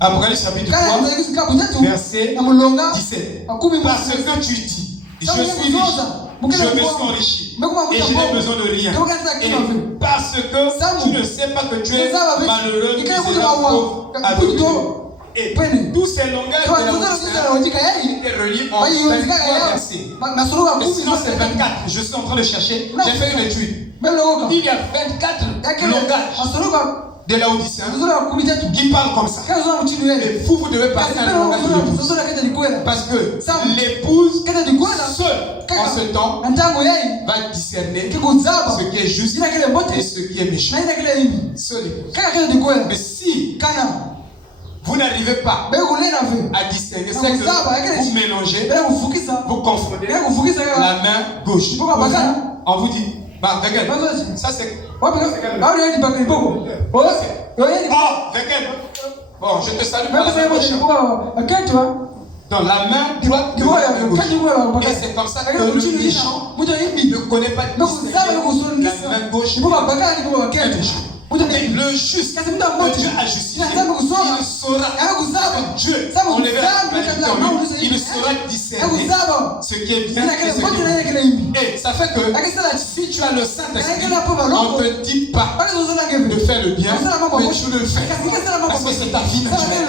Apocalypse chapitre 3, verset 17. Parce que tu dis, je suis riche, je me suis enrichi et je n'ai besoin de rien. Et parce que tu ne sais pas que tu es malheureux, misérable, pauvre, aveugle. Et tous ces langages de la étaient reliés en 23 versets. Et sinon c'est 24. Je suis en train de chercher. J'ai fait une étude. Il y a 24 langages de Laodicéens qui parlent comme ça. Et vous devez passer à un langage de l'épouse. Parce que l'épouse, seule, en ce temps, va discerner ce qui est juste et ce qui est méchant. Seule épouse. Mais si vous n'arrivez pas à distinguer, c'est que vous mélangez, vous confondez la main gauche. On vous dit, ça c'est. Bon, je te salue par la main. Dans la main droite de la gauche. Et c'est comme ça que le méchant ne connaît pas de distinguer la main gauche et le méchant. Et le juste, que Dieu a justifié, il saura que Dieu, on le verra, il saura discerner ce qui est bien et ce qui est mal. Et ça fait que si tu as le Saint-Esprit, on ne te dit pas de faire le bien, mais tu le fais. Parce que c'est ta vie naturelle.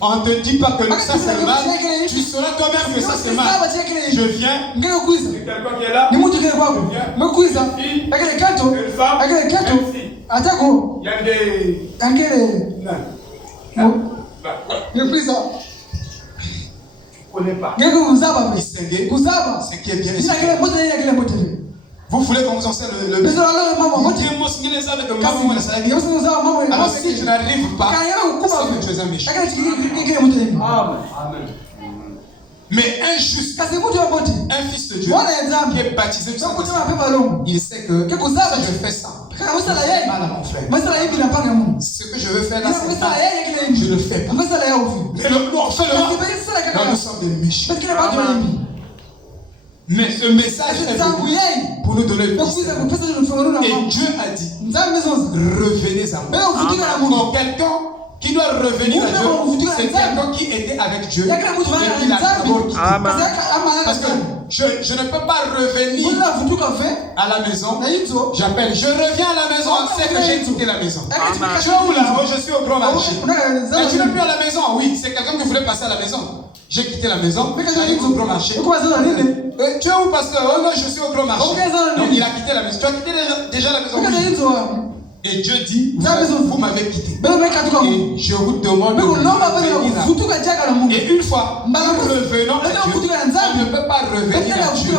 On ne te dit pas que ça c'est mal, tu sauras toi-même que ça c'est mal. Je viens, c'est quelqu'un qui est là, une femme, Atako. il y a des... Tu connais pas. Distinguer ce qui est bien et ce qui est mal. Vous voulez qu'on vous enseigne le bien. Alors si tu n'arrives pas, c'est que tu es un méchant. Mais un juste, un fils de Dieu qui est baptisé du Saint-Esprit, il sait que si je fais ça, mal à mon frère. Ce que je veux faire là, c'est ça. Je le fais pas. Mais on fait le mal. Non, nous sommes des méchants. Mais ce message est venu pour nous donner le discernement. Et Dieu a dit, revenez à moi. Pour quelqu'un qui doit revenir à Dieu, c'est quelqu'un qui était avec Dieu et qui l'a d'abord quitté. Parce que je ne peux pas revenir à la maison. J'appelle, je reviens à la maison, c'est que j'ai quitté la maison. Tu es où là? Je suis au grand marché. Mais tu n'es plus à la maison. Oui, c'est quelqu'un qui voulait passer à la maison. J'ai quitté la maison, j'arrive au grand marché. Tu es où, pasteur? Oh non, je suis au grand marché. Donc il a quitté la maison. Tu as quitté déjà la maison? Et Dieu dit, vous m'avez quitté. Et je vous demande de revenir. Et une fois, nous revenons à Dieu, on ne peut pas revenir à Dieu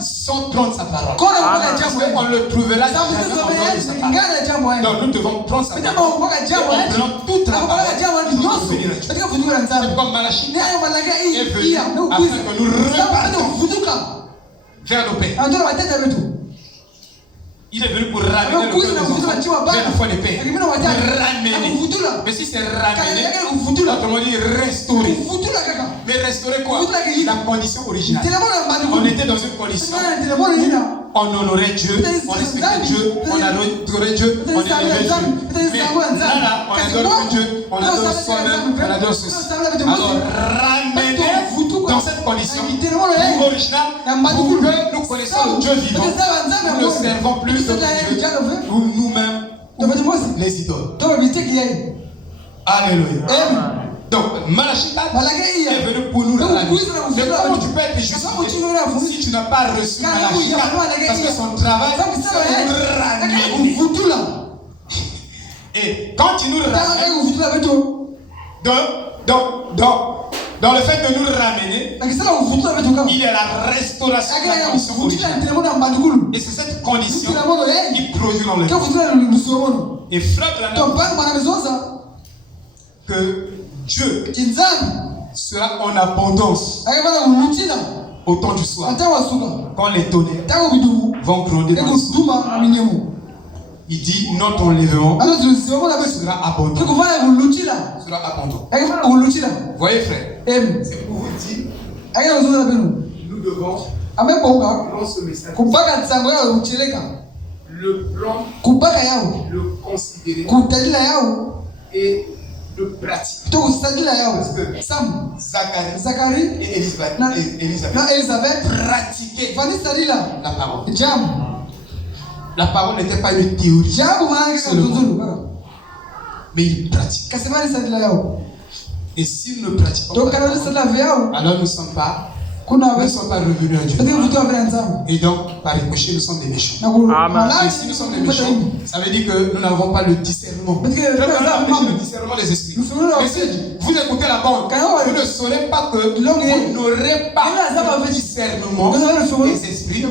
sans prendre sa parole. Parce qu'on le trouvera jamais en dehors de sa parole. Donc nous devons prendre sa parole. Et en prenant toute la parole, nous devons revenir à Dieu. C'est comme Malachie est venu afin que nous repartons vers nos pères. Il est venu pour ramener le cœur des enfants vers la foi des pères. Ramener. Mais si c'est ramener, autrement dit restaurer. Mais restaurer quoi? La condition originale. On était dans une condition. On honorait Dieu, on respectait Dieu, on adorait Dieu, on élevait Dieu. Mais là, on adore Dieu, on adore soi-même, on adore ceci. Alors, ramener dans cette condition originale pour que nous connaissions le Dieu vivant. Nous ne servons plus de Dieu ou nous-mêmes les idoles. Alléluia. Donc, Malachie est venu pour nous ramener. Mais comment tu peux être justifié si tu n'as pas reçu Malachie? Parce que son travail, c'est de nous ramener. Et quand tu nous ramènes, dans le fait de nous ramener, il y a la restauration de la condition originale. Et c'est cette condition qui produit dans le monde. Et frère, que Dieu sera en abondance au temps du soir, quand les tonnerres vont gronder dans le ciel. Il dit notre enlèvement sera abondant. Sera abondant. Voyez frère, c'est pour vous dire, nous devons prendre ce message, le prendre, le considérer et le pratiquer. Parce que Zacharie et Élisabeth pratiquaient la parole. La parole n'était pas une théorie seulement, mais ils pratiquent. Et s'ils ne pratiquent pas, alors nous ne sommes pas revenus à Dieu. Et donc, par ricochet, nous sommes des méchants. Et si nous sommes des méchants, ça veut dire que nous n'avons pas le discernement. Je parle le discernement des esprits. Mais si vous écoutez la bande, vous ne saurez pas que vous n'aurez pas le discernement des esprits si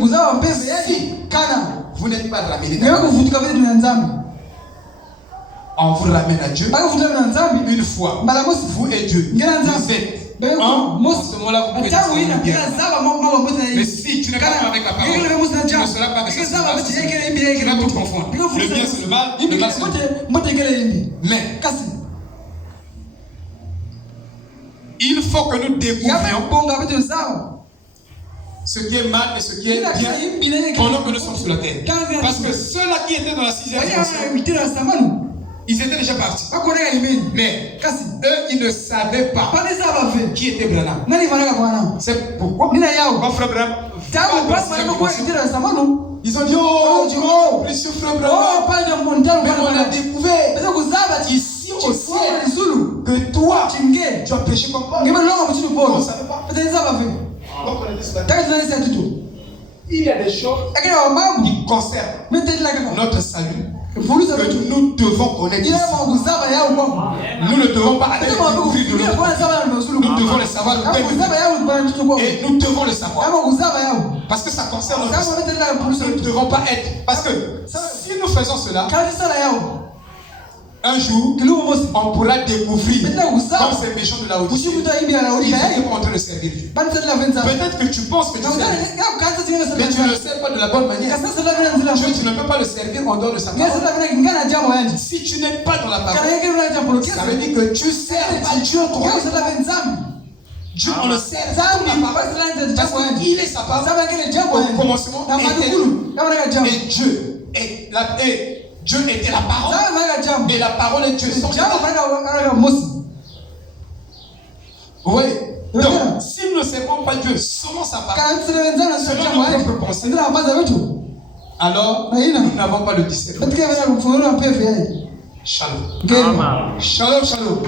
vous n'êtes pas ramené. On vous ramène à Dieu une fois. Vous et Dieu, vous êtes en ce moment-là, vous pouvez dire mais si tu n'es pas avec la parole, tu ne seras pas avec ça. Tu vas tout confondre. Le bien c'est le mal, le mal c'est le bien. Mais il faut que nous découvrions ce qui est mal et ce qui est bien pendant que nous sommes sur la terre. Parce que ceux-là qui étaient dans la 6e dimension, ils étaient déjà partis. Mais eux, ils ne savaient pas qui était Branham. C'est pourquoi mon frère Branham, ils ont dit, oh, précieux frère Branham, mais on a découvert ici au ciel que toi, tu as péché comme moi. On ne savait pas. Donc on était sur la terre. Il y a des choses qui concernent notre salut que nous devons connaître ici. Nous ne devons pas aller découvrir de l'autre. Nous devons le savoir. Et nous devons le savoir. Parce que ça concerne notre salut. Nous ne devons pas être. Parce que si nous faisons cela, un jour, on pourra découvrir comme ces méchants de la Odyssée. Ils sont en train de servir Dieu. Peut-être que tu penses que tu sers, mais tu ne le sers pas de la bonne manière. Dieu, tu ne peux pas le servir en dehors de sa parole. Si tu n'es pas dans la parole, ça veut dire que tu sers pas Dieu toi. Dieu, on le sert dans la parole. Parce qu'il est sa parole. Au commencement, et Dieu est la paix. Dieu était la parole. Et la parole est Dieu. Oui. Donc, si nous ne servons pas Dieu selon sa parole, selon nos propres pensées, alors nous n'avons pas le discernement. Shalom. Shalom, shalom.